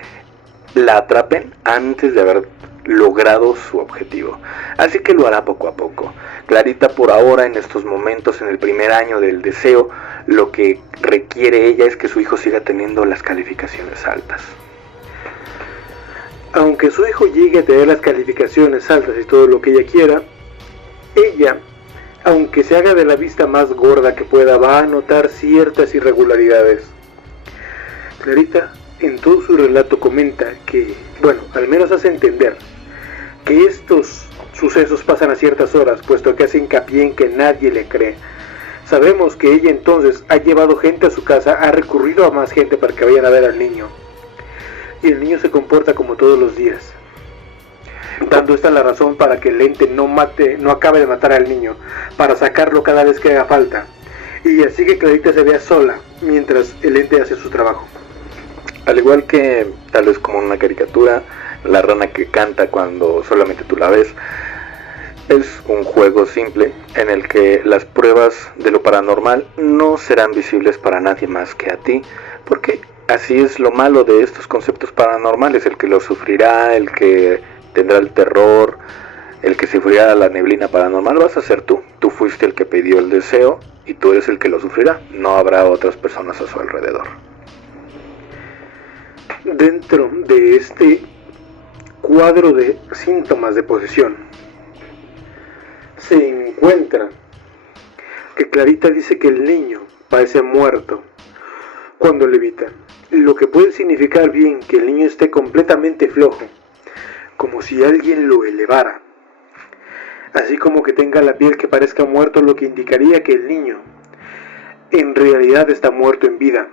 la atrapen antes de haber logrado su objetivo. Así que lo hará poco a poco. Clarita por ahora, en estos momentos, en el primer año del deseo, lo que requiere ella es que su hijo siga teniendo las calificaciones altas. Aunque su hijo llegue a tener las calificaciones altas y todo lo que ella quiera, ella, aunque se haga de la vista más gorda que pueda, va a notar ciertas irregularidades. Clarita en todo su relato comenta que, bueno, al menos hace entender que estos sucesos pasan a ciertas horas, puesto que hace hincapié en que nadie le cree. Sabemos que ella entonces ha llevado gente a su casa, ha recurrido a más gente para que vayan a ver al niño, y el niño se comporta como todos los días, dando esta la razón para que el ente no acabe de matar al niño, para sacarlo cada vez que haga falta, y así que Clarita se vea sola mientras el ente hace su trabajo. Al igual que tal vez como una caricatura, la rana que canta cuando solamente tú la ves, es un juego simple en el que las pruebas de lo paranormal no serán visibles para nadie más que a ti, porque así es lo malo de estos conceptos paranormales. El que lo sufrirá, el que tendrá el terror, el que sufrirá la neblina paranormal vas a ser tú. Tú fuiste el que pidió el deseo y tú eres el que lo sufrirá. No habrá otras personas a su alrededor. Dentro de este cuadro de síntomas de posesión, encuentra que Clarita dice que el niño parece muerto cuando levita, lo que puede significar bien que el niño esté completamente flojo, como si alguien lo elevara, así como que tenga la piel que parezca muerto, lo que indicaría que el niño en realidad está muerto en vida.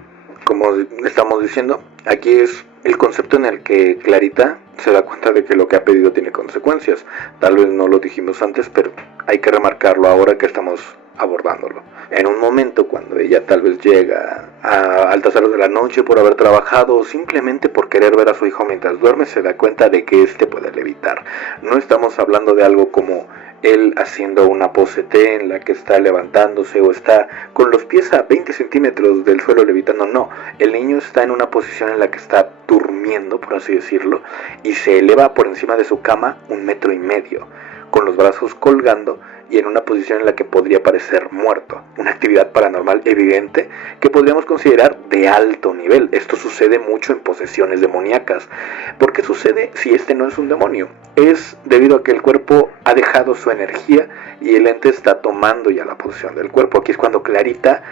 Como estamos diciendo, aquí es el concepto en el que Clarita se da cuenta de que lo que ha pedido tiene consecuencias. Tal vez no lo dijimos antes, pero hay que remarcarlo ahora que estamos abordándolo. En un momento cuando ella tal vez llega a altas horas de la noche por haber trabajado o simplemente por querer ver a su hijo mientras duerme, se da cuenta de que éste puede levitar. No estamos hablando de algo como él haciendo una pose T en la que está levantándose o está con los pies a 20 centímetros del suelo levitando. No, el niño está en una posición en la que está durmiendo, por así decirlo, y se eleva por encima de su cama 1,5 metros, con los brazos colgando y en una posición en la que podría parecer muerto. Una actividad paranormal evidente que podríamos considerar de alto nivel. Esto sucede mucho en posesiones demoníacas. ¿Por qué sucede si este no es un demonio? Es debido a que el cuerpo ha dejado su energía y el ente está tomando ya la posesión del cuerpo. Aquí es cuando Clarita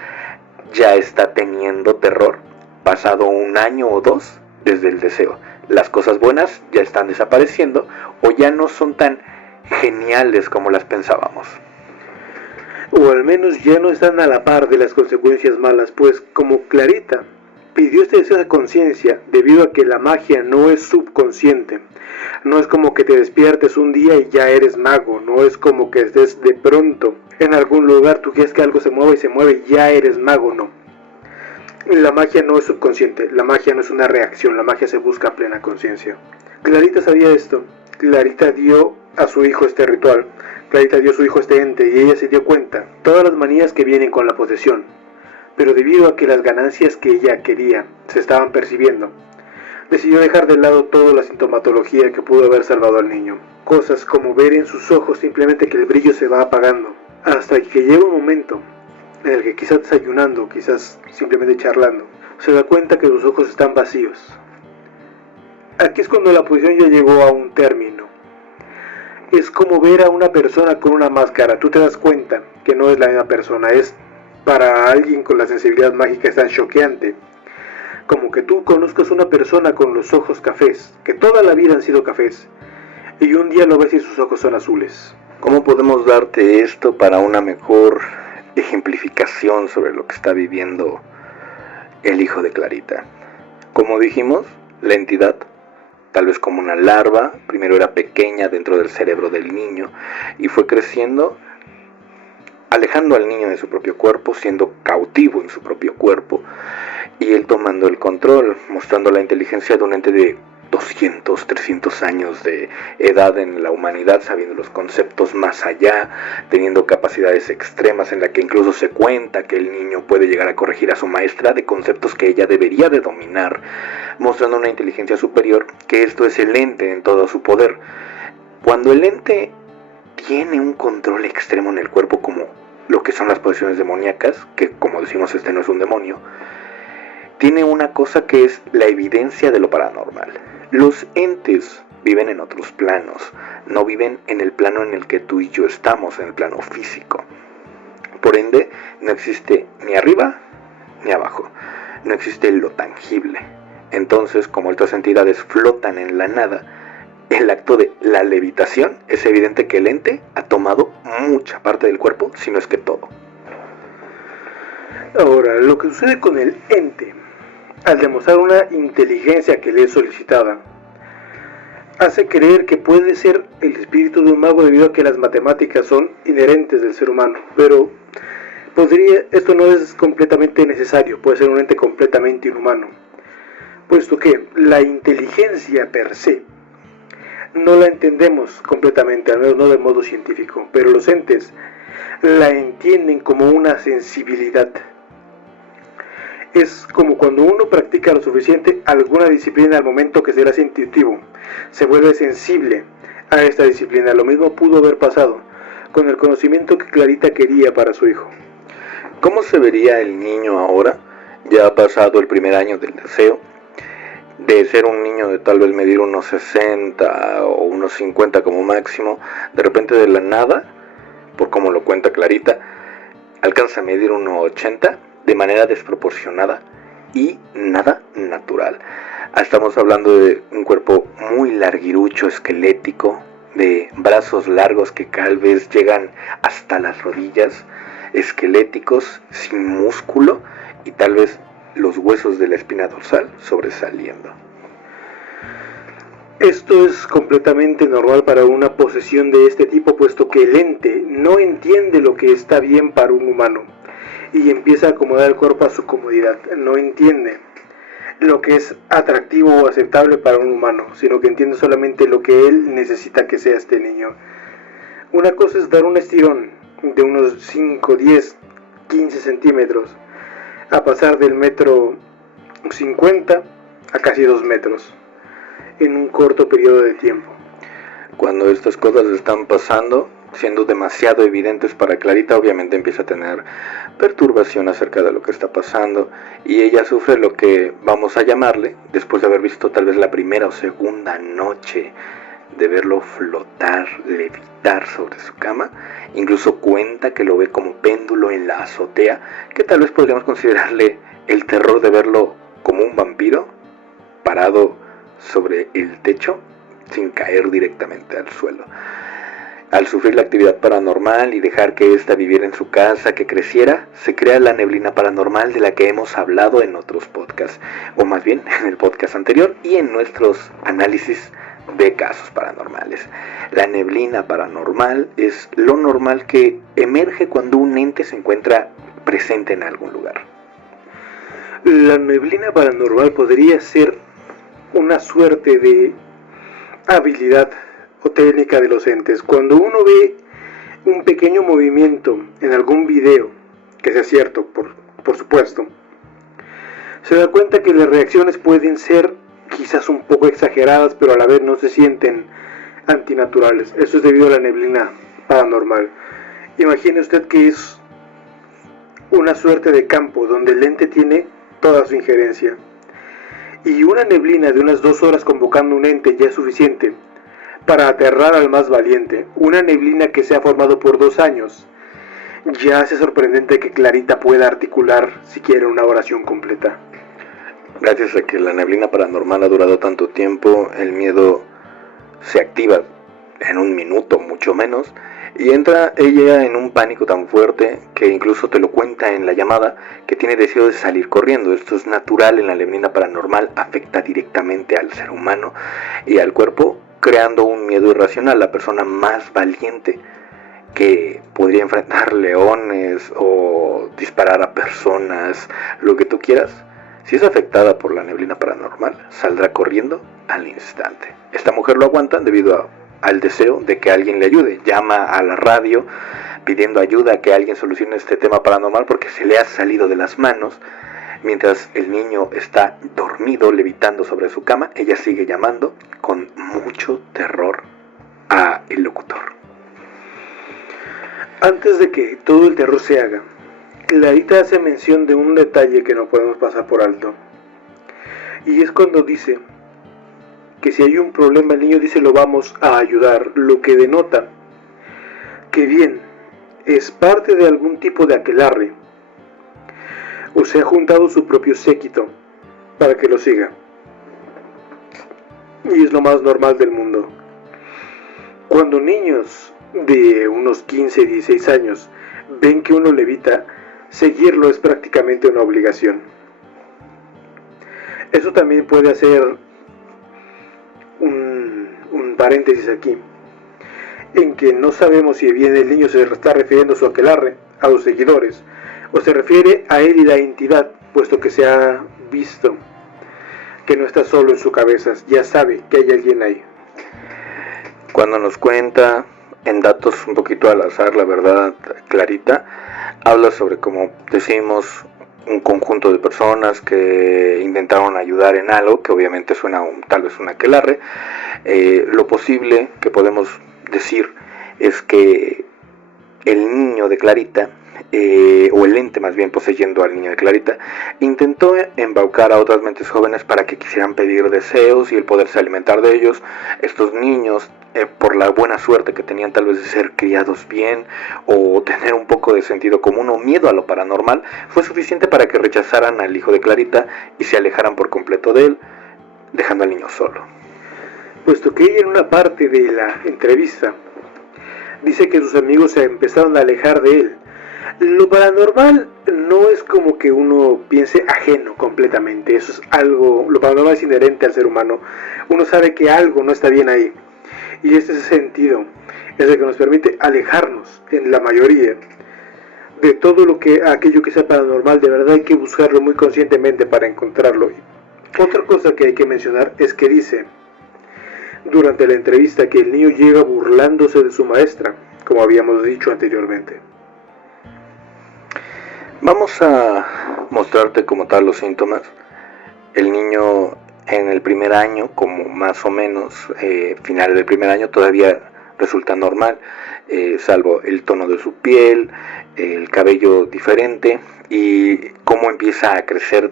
ya está teniendo terror, pasado 1 año o 2 desde el deseo. Las cosas buenas ya están desapareciendo o ya no son tan geniales como las pensábamos. O al menos ya no están a la par de las consecuencias malas, pues como Clarita pidió este deseo de conciencia debido a que la magia no es subconsciente. No es como que te despiertes un día y ya eres mago, no es como que estés de pronto en algún lugar, tú quieres que algo se mueva y se mueve y ya eres mago, no. La magia no es subconsciente, la magia no es una reacción, la magia se busca a plena conciencia. Clarita sabía esto, Clarita dio a su hijo este ritual, Clarita dio a su hijo este ente y ella se dio cuenta todas las manías que vienen con la posesión, pero debido a que las ganancias que ella quería se estaban percibiendo, decidió dejar de lado toda la sintomatología que pudo haber salvado al niño. Cosas como ver en sus ojos simplemente que el brillo se va apagando, hasta que llega un momento en el que quizás desayunando, quizás simplemente charlando, se da cuenta que sus ojos están vacíos. Aquí es cuando la posesión ya llegó a un término. Es como ver a una persona con una máscara, tú te das cuenta que no es la misma persona, es para alguien con la sensibilidad mágica es tan choqueante, como que tú conozcas una persona con los ojos cafés, que toda la vida han sido cafés, y un día lo ves y sus ojos son azules. ¿Cómo podemos darte esto para una mejor ejemplificación sobre lo que está viviendo el hijo de Clarita? Como dijimos, la entidad, tal vez como una larva, primero era pequeña dentro del cerebro del niño y fue creciendo, alejando al niño de su propio cuerpo, siendo cautivo en su propio cuerpo, y él tomando el control, mostrando la inteligencia de un ente de 200, 300 años de edad en la humanidad, sabiendo los conceptos más allá, teniendo capacidades extremas en la que incluso se cuenta que el niño puede llegar a corregir a su maestra de conceptos que ella debería de dominar, mostrando una inteligencia superior, que esto es el ente en todo su poder. Cuando el ente tiene un control extremo en el cuerpo, como lo que son las posesiones demoníacas, que como decimos este no es un demonio, tiene una cosa que es la evidencia de lo paranormal. Los entes viven en otros planos, no viven en el plano en el que tú y yo estamos, en el plano físico. Por ende, no existe ni arriba ni abajo, no existe lo tangible. Entonces, como estas entidades flotan en la nada, el acto de la levitación, es evidente que el ente ha tomado mucha parte del cuerpo, si no es que todo. Ahora, lo que sucede con el ente, al demostrar una inteligencia que le es solicitada, hace creer que puede ser el espíritu de un mago debido a que las matemáticas son inherentes del ser humano, pero esto no es completamente necesario, puede ser un ente completamente inhumano, puesto que la inteligencia per se no la entendemos completamente, al menos no de modo científico, pero los entes la entienden como una sensibilidad. Es como cuando uno practica lo suficiente alguna disciplina al momento que se le hace intuitivo, se vuelve sensible a esta disciplina. Lo mismo pudo haber pasado con el conocimiento que Clarita quería para su hijo. ¿Cómo se vería el niño ahora? Ya ha pasado el primer año del deseo, de ser un niño de tal vez medir unos 60 o unos 50 como máximo, de repente de la nada por cómo lo cuenta Clarita, alcanza a medir 1,80 de manera desproporcionada y nada natural. Estamos hablando de un cuerpo muy larguirucho, esquelético, de brazos largos que tal vez llegan hasta las rodillas, esqueléticos, sin músculo y tal vez los huesos de la espina dorsal sobresaliendo. Esto es completamente normal para una posesión de este tipo, puesto que el ente no entiende lo que está bien para un humano y empieza a acomodar el cuerpo a su comodidad. No entiende lo que es atractivo o aceptable para un humano, sino que entiende solamente lo que él necesita que sea este niño. Una cosa es dar un estirón de unos 5, 10, 15 centímetros a pasar del 1,50 m a casi 2 metros en un corto periodo de tiempo. Cuando estas cosas están pasando, siendo demasiado evidentes para Clarita, obviamente empieza a tener perturbación acerca de lo que está pasando y ella sufre lo que vamos a llamarle, después de haber visto tal vez la primera o segunda noche de verlo flotar, levitar sobre su cama. Incluso cuenta que lo ve como péndulo en la azotea, que tal vez podríamos considerarle el terror de verlo como un vampiro parado sobre el techo sin caer directamente al suelo. Al sufrir la actividad paranormal y dejar que ésta viviera en su casa, que creciera, se crea la neblina paranormal de la que hemos hablado en otros podcasts, o más bien en el podcast anterior y en nuestros análisis de casos paranormales. La neblina paranormal es lo normal que emerge cuando un ente se encuentra presente en algún lugar. La neblina paranormal podría ser una suerte de habilidad o técnica de los entes. Cuando uno ve un pequeño movimiento en algún video, que sea cierto, por supuesto, se da cuenta que las reacciones pueden ser quizás un poco exageradas, pero a la vez no se sienten antinaturales. Eso es debido a la neblina paranormal. Imagine usted que es una suerte de campo donde el ente tiene toda su injerencia. Y una neblina de unas 2 horas convocando un ente ya es suficiente para aterrar al más valiente. Una neblina que se ha formado por 2 años ya hace sorprendente que Clarita pueda articular siquiera una oración completa. Gracias a que la neblina paranormal ha durado tanto tiempo, el miedo se activa en 1 minuto, mucho menos, y entra ella en un pánico tan fuerte que incluso te lo cuenta en la llamada, que tiene deseo de salir corriendo. Esto es natural en la neblina paranormal, afecta directamente al ser humano y al cuerpo, creando un miedo irracional. La persona más valiente que podría enfrentar leones o disparar a personas, lo que tú quieras, si es afectada por la neblina paranormal, saldrá corriendo al instante. Esta mujer lo aguanta debido al deseo de que alguien le ayude. Llama a la radio pidiendo ayuda, a que alguien solucione este tema paranormal porque se le ha salido de las manos. Mientras el niño está dormido, levitando sobre su cama, ella sigue llamando con mucho terror a el locutor. Antes de que todo el terror se haga, Clarita hace mención de un detalle que no podemos pasar por alto. Y es cuando dice que si hay un problema, el niño dice lo vamos a ayudar, lo que denota que bien es parte de algún tipo de aquelarre o se ha juntado su propio séquito para que lo siga. Y es lo más normal del mundo. Cuando niños de unos 15, 16 años ven que uno levita, seguirlo es prácticamente una obligación. Eso también puede hacer un paréntesis aquí, en que no sabemos si bien el niño se está refiriendo a su aquelarre, a los seguidores, o se refiere a él y la entidad, puesto que se ha visto que no está solo en su cabeza, ya sabe que hay alguien ahí. Cuando nos cuenta, en datos un poquito al azar, la verdad, Clarita, habla sobre, como decimos, un conjunto de personas que intentaron ayudar en algo, que obviamente suena tal vez un aquelarre. Lo posible que podemos decir es que el niño de Clarita o el ente más bien poseyendo al niño de Clarita, intentó embaucar a otras mentes jóvenes para que quisieran pedir deseos y el poderse alimentar de ellos. Estos niños, por la buena suerte que tenían tal vez de ser criados bien o tener un poco de sentido común o miedo a lo paranormal, fue suficiente para que rechazaran al hijo de Clarita y se alejaran por completo de él, dejando al niño solo. Puesto que ella en una parte de la entrevista dice que sus amigos se empezaron a alejar de él. Lo paranormal no es como que uno piense ajeno completamente, eso es algo, lo paranormal es inherente al ser humano, uno sabe que algo no está bien ahí, y ese sentido es el que nos permite alejarnos, en la mayoría, de todo aquello que sea paranormal. De verdad hay que buscarlo muy conscientemente para encontrarlo. Otra cosa que hay que mencionar es que dice, durante la entrevista, que el niño llega burlándose de su maestra, como habíamos dicho anteriormente. Vamos a mostrarte como tal los síntomas. El niño en el primer año, como más o menos final del primer año, todavía resulta normal, salvo el tono de su piel, el cabello diferente y cómo empieza a crecer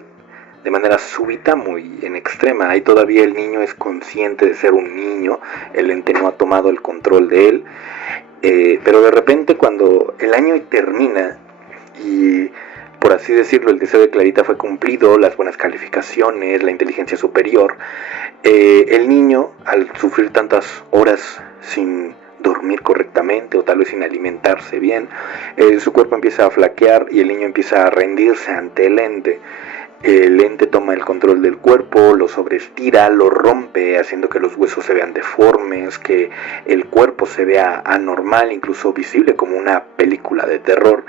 de manera súbita, muy en extrema. Ahí todavía el niño es consciente de ser un niño, el ente no ha tomado el control de él, pero de repente cuando el año termina y, por así decirlo, el deseo de Clarita fue cumplido, las buenas calificaciones, la inteligencia superior, el niño, al sufrir tantas horas sin dormir correctamente o tal vez sin alimentarse bien, su cuerpo empieza a flaquear y el niño empieza a rendirse ante el ente. El ente toma el control del cuerpo, lo sobreestira, lo rompe, haciendo que los huesos se vean deformes, que el cuerpo se vea anormal, incluso visible como una película de terror.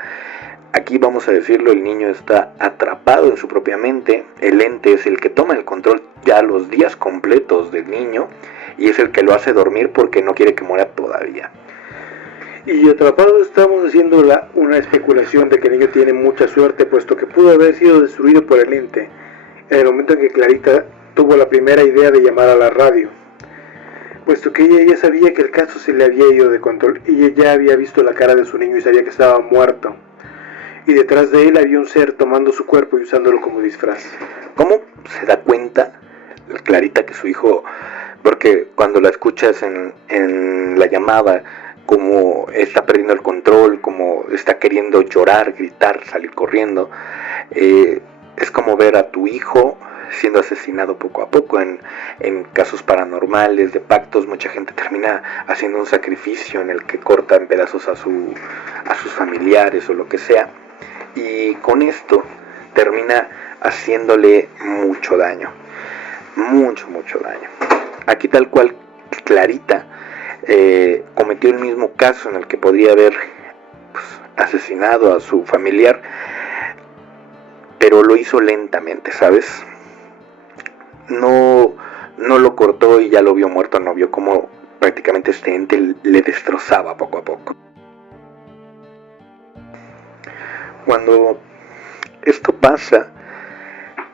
Aquí vamos a decirlo, el niño está atrapado en su propia mente, el ente es el que toma el control ya los días completos del niño y es el que lo hace dormir porque no quiere que muera todavía. Y atrapado estamos haciendo una especulación de que el niño tiene mucha suerte, puesto que pudo haber sido destruido por el ente en el momento en que Clarita tuvo la primera idea de llamar a la radio, puesto que ella ya sabía que el caso se le había ido de control. Ella ya había visto la cara de su niño y sabía que estaba muerto, y detrás de él había un ser tomando su cuerpo y usándolo como disfraz. ¿Cómo se da cuenta Clarita que su hijo, porque cuando la escuchas en la llamada, como está perdiendo el control, como está queriendo llorar, gritar, salir corriendo, es como ver a tu hijo siendo asesinado poco a poco. En casos paranormales, de pactos, mucha gente termina haciendo un sacrificio en el que corta en pedazos a sus familiares o lo que sea, y con esto termina haciéndole mucho daño, mucho daño. Aquí tal cual Clarita cometió el mismo caso en el que podría haber asesinado a su familiar, pero lo hizo lentamente, ¿sabes? No lo cortó y ya lo vio muerto, no vio como prácticamente este ente le destrozaba poco a poco. Cuando esto pasa,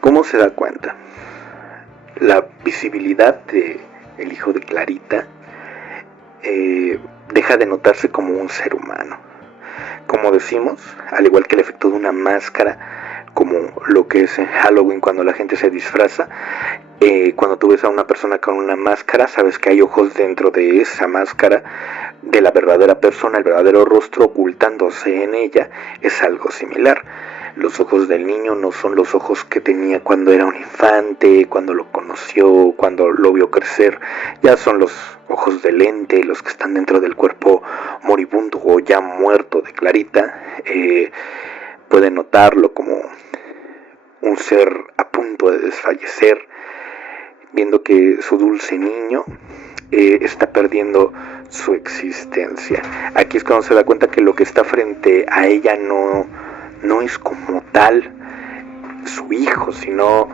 ¿cómo se da cuenta? La visibilidad del hijo de Clarita deja de notarse como un ser humano. Como decimos, al igual que el efecto de una máscara, como lo que es en Halloween cuando la gente se disfraza, cuando tú ves a una persona con una máscara, sabes que hay ojos dentro de esa máscara de la verdadera persona, el verdadero rostro ocultándose en ella. Es algo similar. Los ojos del niño no son los ojos que tenía cuando era un infante, cuando lo conoció, cuando lo vio crecer. Ya son los ojos del ente, los que están dentro del cuerpo moribundo o ya muerto de Clarita. Pueden notarlo como un ser a punto de desfallecer, viendo que su dulce niño está perdiendo su existencia. Aquí es cuando se da cuenta que lo que está frente a ella no es como tal su hijo, sino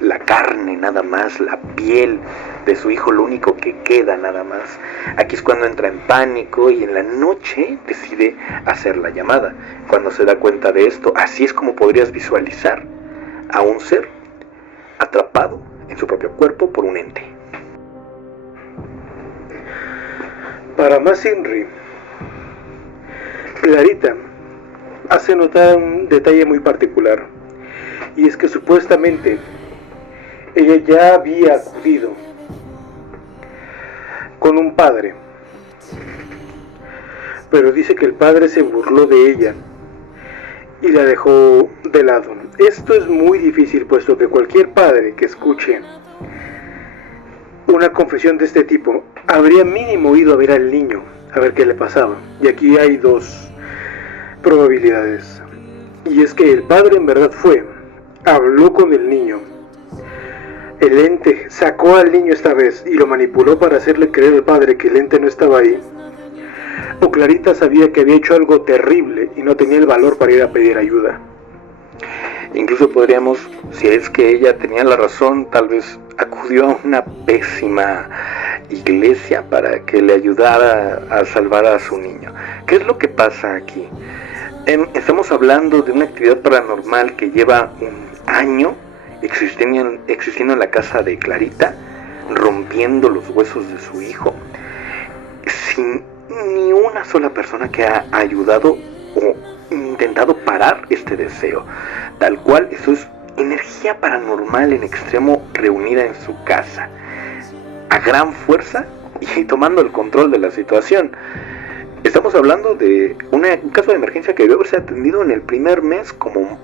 la carne nada más, la piel de su hijo, lo único que queda nada más. Aquí es cuando entra en pánico y en la noche decide hacer la llamada. Cuando se da cuenta de esto, así es como podrías visualizar a un ser atrapado en su propio cuerpo por un ente. Para más Inri, Clarita hace notar un detalle muy particular, y es que supuestamente ella ya había acudido con un padre, pero dice que el padre se burló de ella y la dejó de lado. Esto es muy difícil, puesto que cualquier padre que escuche una confesión de este tipo habría mínimo ido a ver al niño, a ver qué le pasaba. Y aquí hay dos probabilidades, y es que el padre en verdad fue, habló con el niño, el ente sacó al niño esta vez y lo manipuló para hacerle creer al padre que el ente no estaba ahí, o Clarita sabía que había hecho algo terrible y no tenía el valor para ir a pedir ayuda. Incluso podríamos, si es que ella tenía la razón, tal vez acudió a una pésima iglesia para que le ayudara a salvar a su niño. ¿Qué es lo que pasa aquí? Estamos hablando de una actividad paranormal que lleva un año existiendo en la casa de Clarita, rompiendo los huesos de su hijo, sin ni una sola persona que ha ayudado o intentado parar este deseo. Tal cual, eso es energía paranormal en extremo reunida en su casa, a gran fuerza y tomando el control de la situación. Estamos hablando de un caso de emergencia que debe haberse atendido en el primer mes como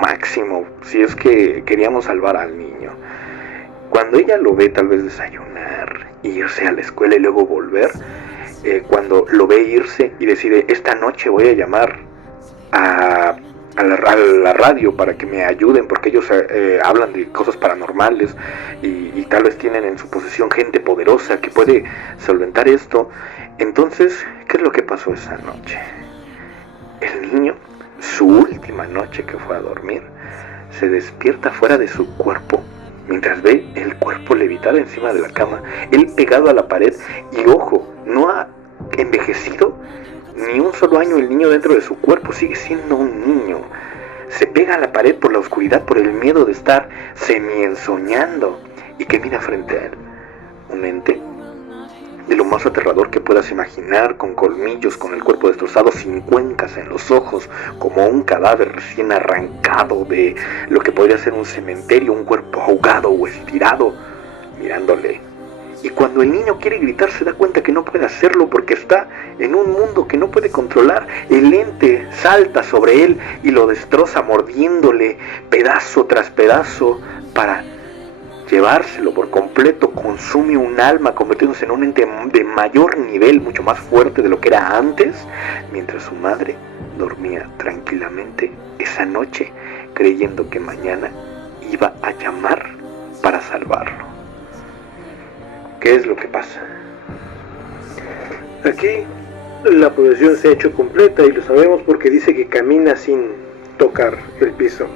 máximo, si es que queríamos salvar al niño. Cuando ella lo ve tal vez desayunar, irse a la escuela y luego volver, cuando lo ve irse y decide, esta noche voy a llamar a la radio para que me ayuden, porque ellos hablan de cosas paranormales y tal vez tienen en su posesión gente poderosa que puede solventar esto. Entonces, ¿qué es lo que pasó esa noche? El niño, su última noche que fue a dormir, se despierta fuera de su cuerpo, mientras ve el cuerpo levitar encima de la cama, él pegado a la pared, y ojo, no ha envejecido ni un solo año el niño dentro de su cuerpo, sigue siendo un niño. Se pega a la pared por la oscuridad, por el miedo de estar semi-ensoñando, y que mira frente a él un ente de lo más aterrador que puedas imaginar, con colmillos, con el cuerpo destrozado, sin cuencas en los ojos, como un cadáver recién arrancado de lo que podría ser un cementerio, un cuerpo ahogado o estirado, mirándole. Y cuando el niño quiere gritar se da cuenta que no puede hacerlo porque está en un mundo que no puede controlar. El ente salta sobre él y lo destroza, mordiéndole pedazo tras pedazo para llevárselo por completo. Consume un alma, convirtiéndose en un ente de mayor nivel, mucho más fuerte de lo que era antes, mientras su madre dormía tranquilamente esa noche, creyendo que mañana iba a llamar para salvarlo. ¿Qué es lo que pasa? Aquí la posesión se ha hecho completa y lo sabemos porque dice que camina sin tocar el piso.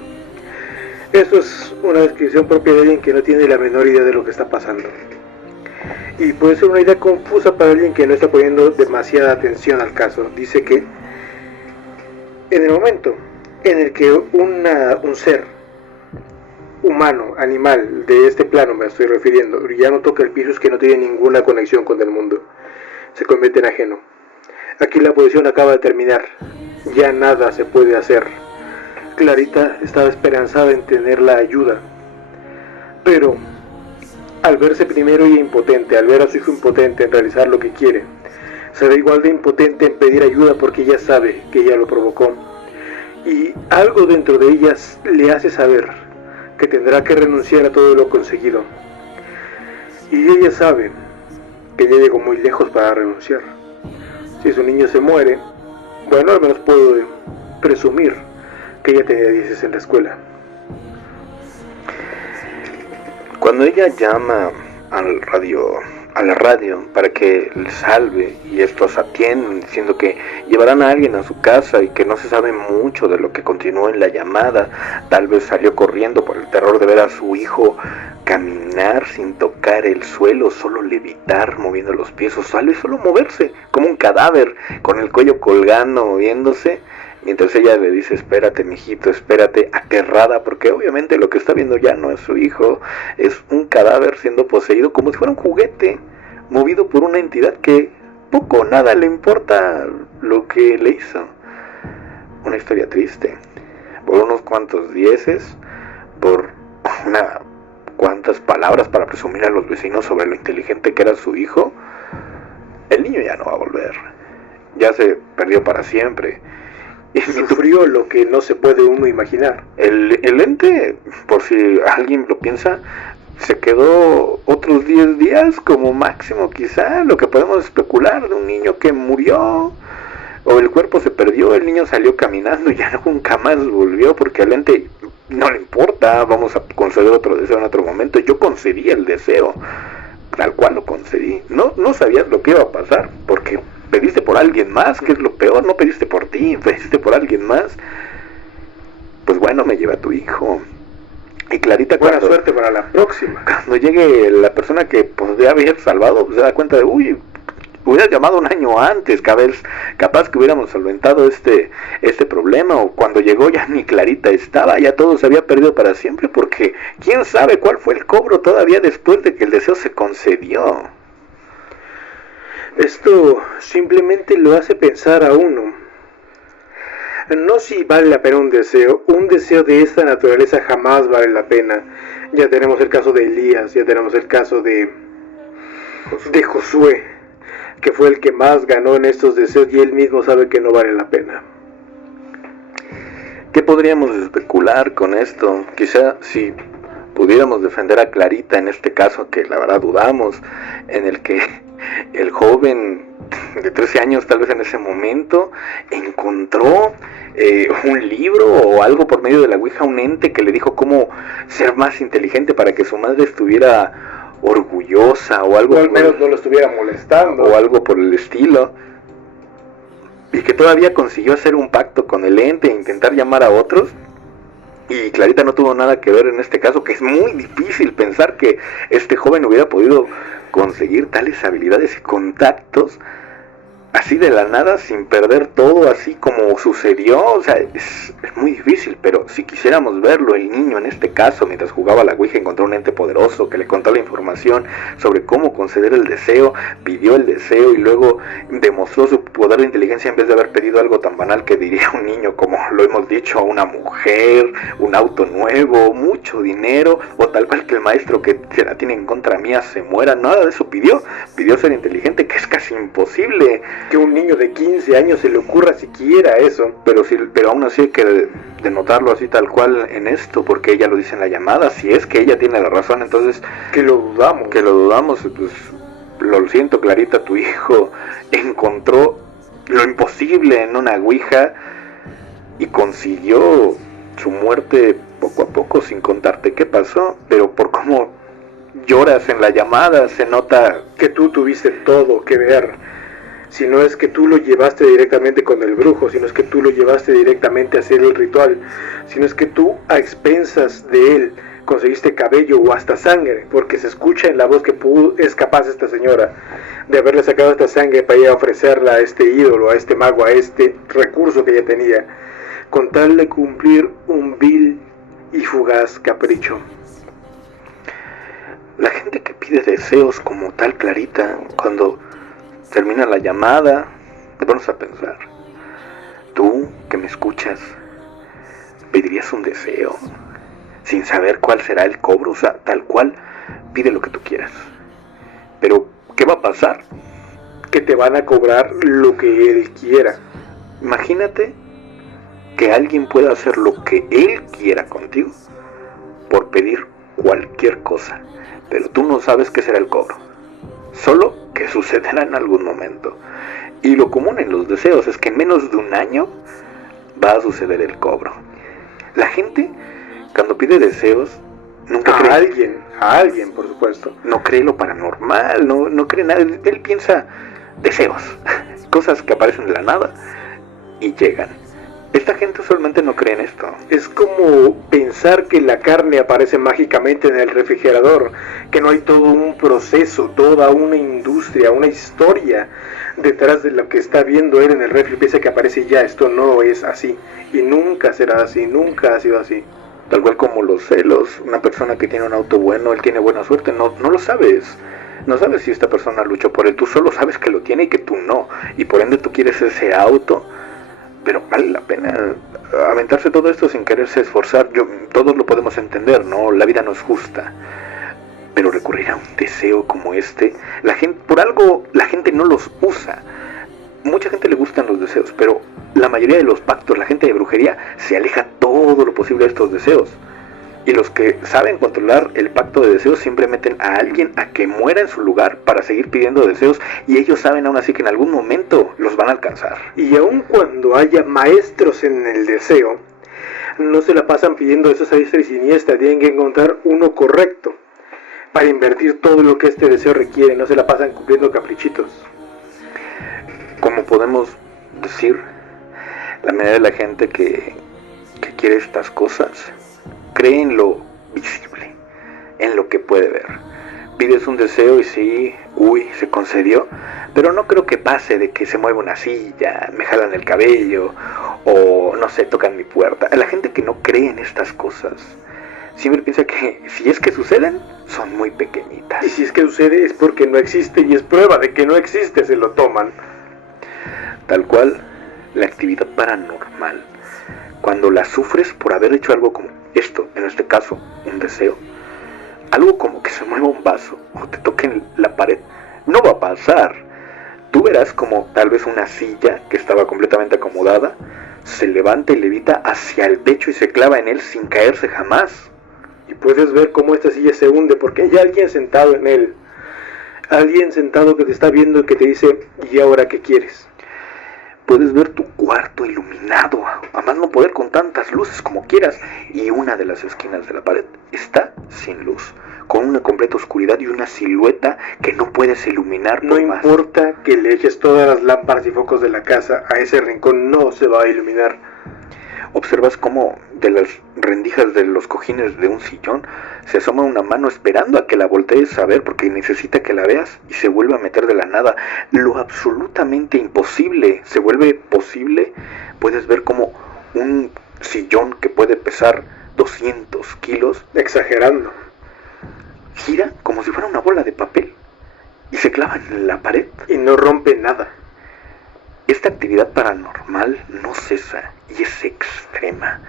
Eso es una descripción propia de alguien que no tiene la menor idea de lo que está pasando. Y puede ser una idea confusa para alguien que no está poniendo demasiada atención al caso. Dice que en el momento en el que un ser humano, animal, de este plano me estoy refiriendo, ya no toca el piso, es que no tiene ninguna conexión con el mundo, se convierte en ajeno. Aquí la posesión acaba de terminar, ya nada se puede hacer. Clarita estaba esperanzada en tener la ayuda, pero al verse primero ella impotente, al ver a su hijo impotente en realizar lo que quiere, se ve igual de impotente en pedir ayuda porque ella sabe que ella lo provocó, y algo dentro de ella le hace saber que tendrá que renunciar a todo lo conseguido, y ella sabe que ya llegó muy lejos para renunciar. Si su niño se muere, bueno, al menos puedo presumir que ella tenía 10 en la escuela. Cuando ella llama a la radio para que le salve, y estos atienden diciendo que llevarán a alguien a su casa y que no se sabe mucho de lo que continuó en la llamada, tal vez salió corriendo por el terror de ver a su hijo caminar sin tocar el suelo, solo levitar moviendo los pies, o tal vez solo moverse como un cadáver con el cuello colgando, moviéndose, mientras ella le dice, espérate mijito, espérate, aterrada, porque obviamente lo que está viendo ya no es su hijo, es un cadáver siendo poseído como si fuera un juguete, movido por una entidad que poco o nada le importa lo que le hizo. una historia triste, por unos cuantos dieces, por unas cuantas palabras para presumir a los vecinos sobre lo inteligente que era su hijo. El niño ya no va a volver, ya se perdió para siempre. Y sufrió lo que no se puede uno imaginar. El ente, por si alguien lo piensa, se quedó otros 10 días como máximo, quizá, lo que podemos especular de un niño que murió, o el cuerpo se perdió, el niño salió caminando y ya nunca más volvió, porque al ente no le importa, vamos a conceder otro deseo en otro momento. Yo concedí el deseo, tal cual lo concedí. No sabías lo que iba a pasar, porque pediste por alguien más, que es lo peor. No pediste por ti, pediste por alguien más. Pues bueno, me lleva a tu hijo. Y Clarita, buena suerte para la próxima. Cuando llegue la persona que podría haber salvado, se da cuenta de, uy, hubieras llamado un año antes, capaz que hubiéramos solventado este problema. O cuando llegó ya ni Clarita estaba, ya todo se había perdido para siempre, porque quién sabe cuál fue el cobro todavía después de que el deseo se concedió. Esto simplemente lo hace pensar a uno, no si vale la pena un deseo de esta naturaleza jamás vale la pena. Ya tenemos el caso de Elías, ya tenemos el caso de Josué, que fue el que más ganó en estos deseos y él mismo sabe que no vale la pena. ¿Qué podríamos especular con esto? Quizá si pudiéramos defender a Clarita en este caso, que la verdad dudamos, en el que el joven de 13 años, tal vez en ese momento, encontró un libro o algo por medio de la Ouija, un ente que le dijo cómo ser más inteligente para que su madre estuviera orgullosa o algo, o al menos no lo estuviera molestando, o algo por el estilo, y que todavía consiguió hacer un pacto con el ente e intentar llamar a otros. Y Clarita no tuvo nada que ver en este caso, que es muy difícil pensar que este joven hubiera podido conseguir tales habilidades y contactos así de la nada, sin perder todo, así como sucedió. O sea, es muy difícil, pero si quisiéramos verlo, el niño en este caso, mientras jugaba a la Ouija, encontró un ente poderoso que le contó la información sobre cómo conceder el deseo, pidió el deseo y luego demostró su poder de inteligencia en vez de haber pedido algo tan banal que diría un niño, como lo hemos dicho, una mujer, un auto nuevo, mucho dinero, o tal cual que el maestro que se la tiene en contra mía se muera. Nada de eso pidió ser inteligente, que es casi imposible que un niño de 15 años se le ocurra siquiera eso. Pero aún así hay que denotarlo así tal cual en esto, porque ella lo dice en la llamada. Si es que ella tiene la razón, entonces que lo dudamos. Pues lo siento, Clarita, tu hijo encontró lo imposible en una Ouija y consiguió su muerte poco a poco, sin contarte qué pasó, pero por cómo lloras en la llamada se nota que tú tuviste todo que ver. Si no es que tú lo llevaste directamente con el brujo, si no es que tú lo llevaste directamente a hacer el ritual, si no es que tú a expensas de él conseguiste cabello o hasta sangre, porque se escucha en la voz que es capaz esta señora de haberle sacado esta sangre para ir a ofrecerla a este ídolo, a este mago, a este recurso que ella tenía, con tal de cumplir un vil y fugaz capricho. La gente que pide deseos como tal, Clarita, cuando termina la llamada, te pones a pensar, tú que me escuchas, pedirías un deseo sin saber cuál será el cobro. O sea, tal cual, pide lo que tú quieras, pero ¿qué va a pasar? Que te van a cobrar lo que él quiera. Imagínate que alguien pueda hacer lo que él quiera contigo por pedir cualquier cosa, pero tú no sabes qué será el cobro, solo que sucederá en algún momento. Y lo común en los deseos es que en menos de un año va a suceder el cobro. La gente, cuando pide deseos, nunca cree a alguien, por supuesto. No cree lo paranormal, no cree nada. Él piensa deseos, cosas que aparecen de la nada y llegan. Esta gente usualmente no cree en esto. Es como pensar que la carne aparece mágicamente en el refrigerador, que no hay todo un proceso, toda una industria, una historia detrás de lo que está viendo él en el refri. Piensa que aparece ya, esto no es así, y nunca será así, nunca ha sido así. Tal cual como los celos, una persona que tiene un auto bueno, él tiene buena suerte, no lo sabes. No sabes si esta persona luchó por él, tú solo sabes que lo tiene y que tú no, y por ende tú quieres ese auto pero vale la pena aventarse todo esto sin quererse esforzar. Todos lo podemos entender, ¿no? La vida no es justa. Pero recurrir a un deseo como este, por algo la gente no los usa. Mucha gente le gustan los deseos, pero la mayoría de los pactos, la gente de brujería, se aleja todo lo posible de estos deseos. Y los que saben controlar el pacto de deseos siempre meten a alguien a que muera en su lugar para seguir pidiendo deseos, y ellos saben aún así que en algún momento los van a alcanzar. Y aun cuando haya maestros en el deseo, no se la pasan pidiendo deseos a diestra y siniestra, tienen que encontrar uno correcto para invertir todo lo que este deseo requiere, no se la pasan cumpliendo caprichitos. Como podemos decir, la mayoría de la gente que quiere estas cosas cree en lo visible, en lo que puede ver. Pides un deseo y sí, se concedió, pero no creo que pase de que se mueva una silla, me jalan el cabello, o no sé, tocan mi puerta. La gente que no cree en estas cosas siempre piensa que si es que suceden, son muy pequeñitas. Y si es que sucede es porque no existe, y es prueba de que no existe, se lo toman. Tal cual, la actividad paranormal, cuando la sufres por haber hecho algo como esto, en este caso, un deseo, algo como que se mueva un vaso o te toquen la pared, no va a pasar. Tú verás como tal vez una silla que estaba completamente acomodada se levanta y levita hacia el techo y se clava en él sin caerse jamás. Y puedes ver cómo esta silla se hunde porque hay alguien sentado en él. Alguien sentado que te está viendo y que te dice, ¿y ahora qué quieres? Puedes ver tu cuarto iluminado, a más no poder, con tantas luces como quieras, y una de las esquinas de la pared está sin luz, con una completa oscuridad y una silueta que no puedes iluminar. No importa que le eches todas las lámparas y focos de la casa, a ese rincón no se va a iluminar. Observas cómo de las rendijas de los cojines de un sillón se asoma una mano esperando a que la voltees a ver porque necesita que la veas, y se vuelve a meter de la nada. Lo absolutamente imposible se vuelve posible. Puedes ver como un sillón que puede pesar 200 kilos, exagerando, gira como si fuera una bola de papel y se clava en la pared y no rompe nada. Esta actividad paranormal no cesa y es extrema.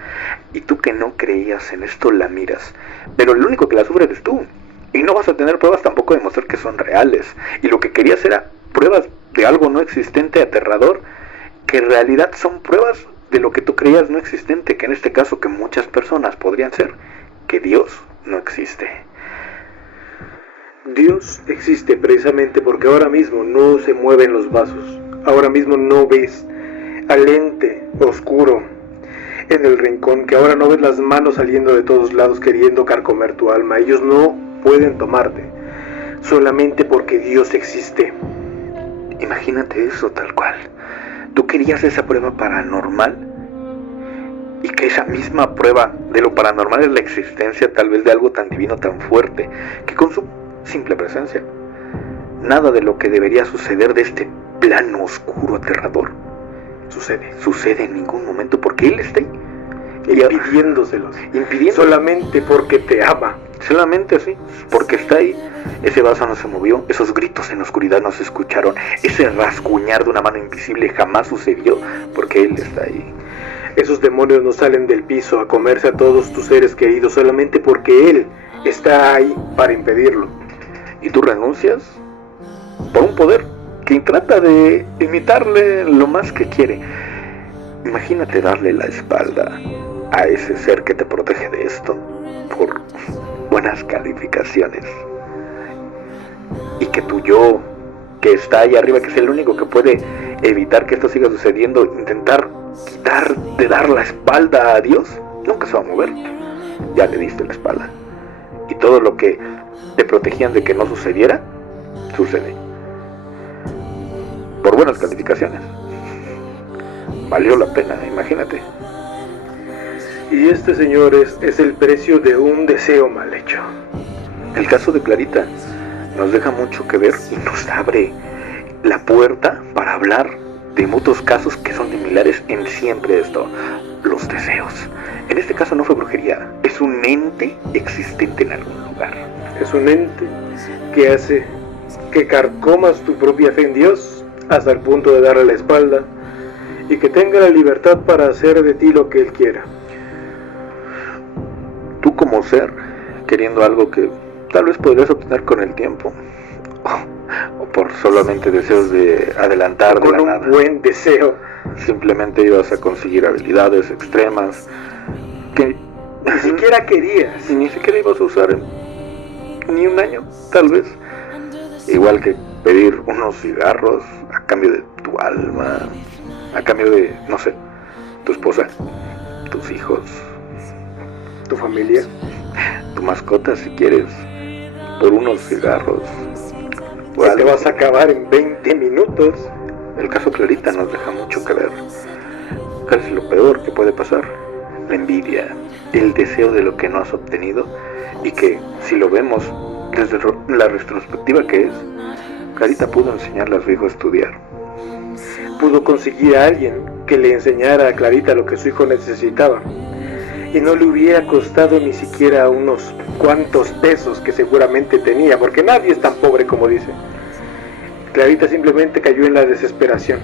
Y tú que no creías en esto la miras, pero el único que la sufre eres tú. Y no vas a tener pruebas tampoco de mostrar que son reales. Y lo que querías era pruebas de algo no existente, aterrador, que en realidad son pruebas de lo que tú creías no existente, que en este caso que muchas personas podrían ser, que Dios no existe. Dios existe precisamente porque ahora mismo no se mueven los vasos. Ahora mismo no ves al ente oscuro en el rincón, que ahora no ves las manos saliendo de todos lados queriendo carcomer tu alma. Ellos no pueden tomarte, solamente porque Dios existe. Imagínate eso tal cual. Tú querías esa prueba paranormal, y que esa misma prueba de lo paranormal es la existencia tal vez de algo tan divino, tan fuerte, que con su simple presencia, nada de lo que debería suceder de este plano oscuro, aterrador, sucede en ningún momento, porque Él está ahí, impidiéndoselos, solamente porque te ama, solamente así, porque está ahí. Ese vaso no se movió, esos gritos en la oscuridad no se escucharon, ese rasguñar de una mano invisible jamás sucedió, porque Él está ahí. Esos demonios no salen del piso a comerse a todos tus seres queridos solamente porque Él está ahí para impedirlo. Y tú renuncias por un poder que trata de imitarle lo más que quiere. Imagínate darle la espalda a ese ser que te protege de esto por buenas calificaciones, y que tu yo, que está ahí arriba, que es el único que puede evitar que esto siga sucediendo, intentar dar la espalda a Dios, nunca se va a mover. Ya le diste la espalda, y todo lo que te protegían de que no sucediera, sucede por buenas calificaciones. Valió la pena, imagínate. Y este, señores, es el precio de un deseo mal hecho. El caso de Clarita nos deja mucho que ver y nos abre la puerta para hablar de muchos casos que son similares en siempre esto, los deseos. En este caso no fue brujería, es un ente existente en algún lugar. Es un ente que hace que carcomas tu propia fe en Dios hasta el punto de darle la espalda y que tenga la libertad para hacer de ti lo que él quiera. Tú como ser, queriendo algo que tal vez podrías obtener con el tiempo, o por solamente deseos de adelantar de la nada. Con un buen deseo. Simplemente ibas a conseguir habilidades extremas que ni siquiera querías. Y ni siquiera ibas a usar en ni un año, tal vez. Igual que pedir unos cigarros a cambio de tu alma, a cambio de, no sé, tu esposa, tus hijos, tu familia, tu mascota si quieres, por unos cigarros. Pues te vas a acabar en 20 minutos. El caso Clarita nos deja mucho que ver. Casi lo peor que puede pasar: la envidia, el deseo de lo que no has obtenido, y que, si lo vemos desde la retrospectiva que es, Clarita pudo enseñarle a su hijo a estudiar. Pudo conseguir a alguien que le enseñara a Clarita lo que su hijo necesitaba, y no le hubiera costado ni siquiera unos cuantos pesos que seguramente tenía, porque nadie es tan pobre como dice. Clarita simplemente cayó en la desesperación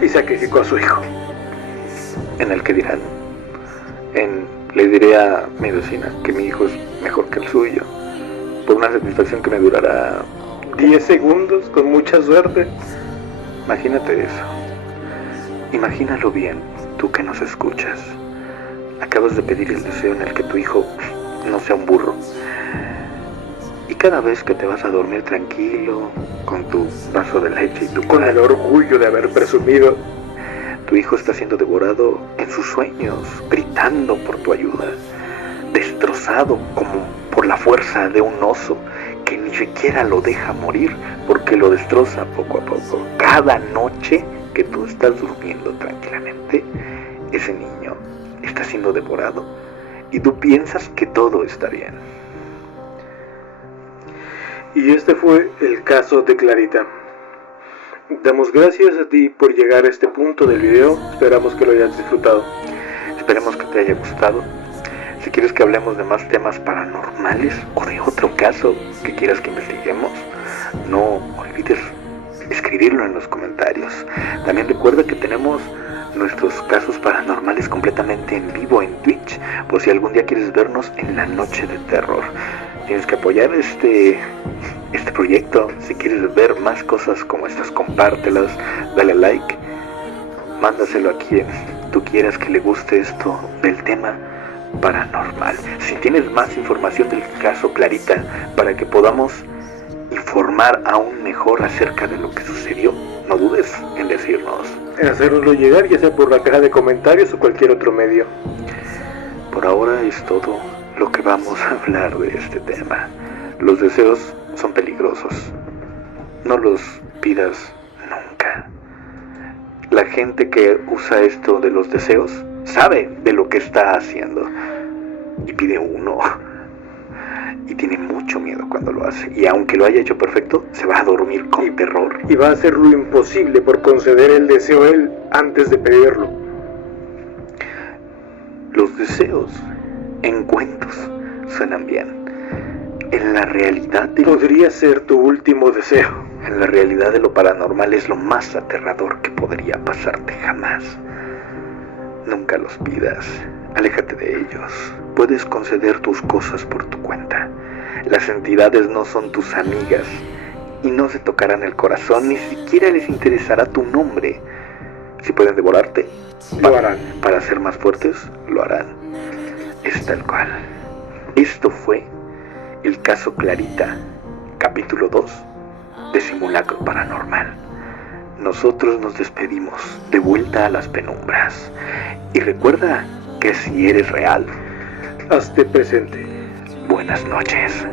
y sacrificó a su hijo. En el que dirán, le diré a mi vecina que mi hijo es mejor que el suyo, por una satisfacción que me durará 10 segundos con mucha suerte. Imagínate eso. Imagínalo bien, tú que nos escuchas. Acabas de pedir el deseo en el que tu hijo no sea un burro. Y cada vez que te vas a dormir tranquilo, con tu vaso de leche y tu con el orgullo de haber presumido, tu hijo está siendo devorado en sus sueños, gritando por tu ayuda, destrozado como por la fuerza de un oso que ni siquiera lo deja morir porque lo destroza poco a poco. Cada noche que tú estás durmiendo tranquilamente, ese niño está siendo devorado y tú piensas que todo está bien. Y este fue el caso de Clarita. Damos gracias a ti por llegar a este punto del video. Esperamos que lo hayas disfrutado. Esperemos que te haya gustado. Si quieres que hablemos de más temas paranormales o de otro caso que quieras que investiguemos, no olvides escribirlo en los comentarios. También recuerda que tenemos nuestros casos paranormales completamente en vivo en Twitch, por si algún día quieres vernos en la noche de terror. Tienes que apoyar este proyecto. Si quieres ver más cosas como estas, compártelas, dale like, mándaselo a quien tú quieras que le guste esto del tema paranormal. Si tienes más información del caso Clarita, para que podamos informar aún mejor acerca de lo que sucedió, no dudes en decirnos, en hacérnoslo llegar, ya sea por la caja de comentarios o cualquier otro medio. Por ahora es todo lo que vamos a hablar de este tema. Los deseos son peligrosos. No los pidas nunca. La gente que usa esto de los deseos sabe de lo que está haciendo y pide uno, y tiene mucho miedo cuando lo hace, y aunque lo haya hecho perfecto, se va a dormir con terror y va a hacer lo imposible por conceder el deseo a él antes de pedirlo. Los deseos en cuentos suenan bien. En la realidad podría ser tu último deseo. En la realidad de lo paranormal es lo más aterrador que podría pasarte jamás. Nunca los pidas, aléjate de ellos. Puedes conceder tus cosas por tu cuenta. Las entidades no son tus amigas y no se tocarán el corazón, ni siquiera les interesará tu nombre. Si pueden devorarte, lo harán. Para ser más fuertes, lo harán. Es tal cual. Esto fue el caso Clarita, capítulo 2 de Simulacro Paranormal. Nosotros nos despedimos, de vuelta a las penumbras. Y recuerda que si eres real, hazte presente. Buenas noches.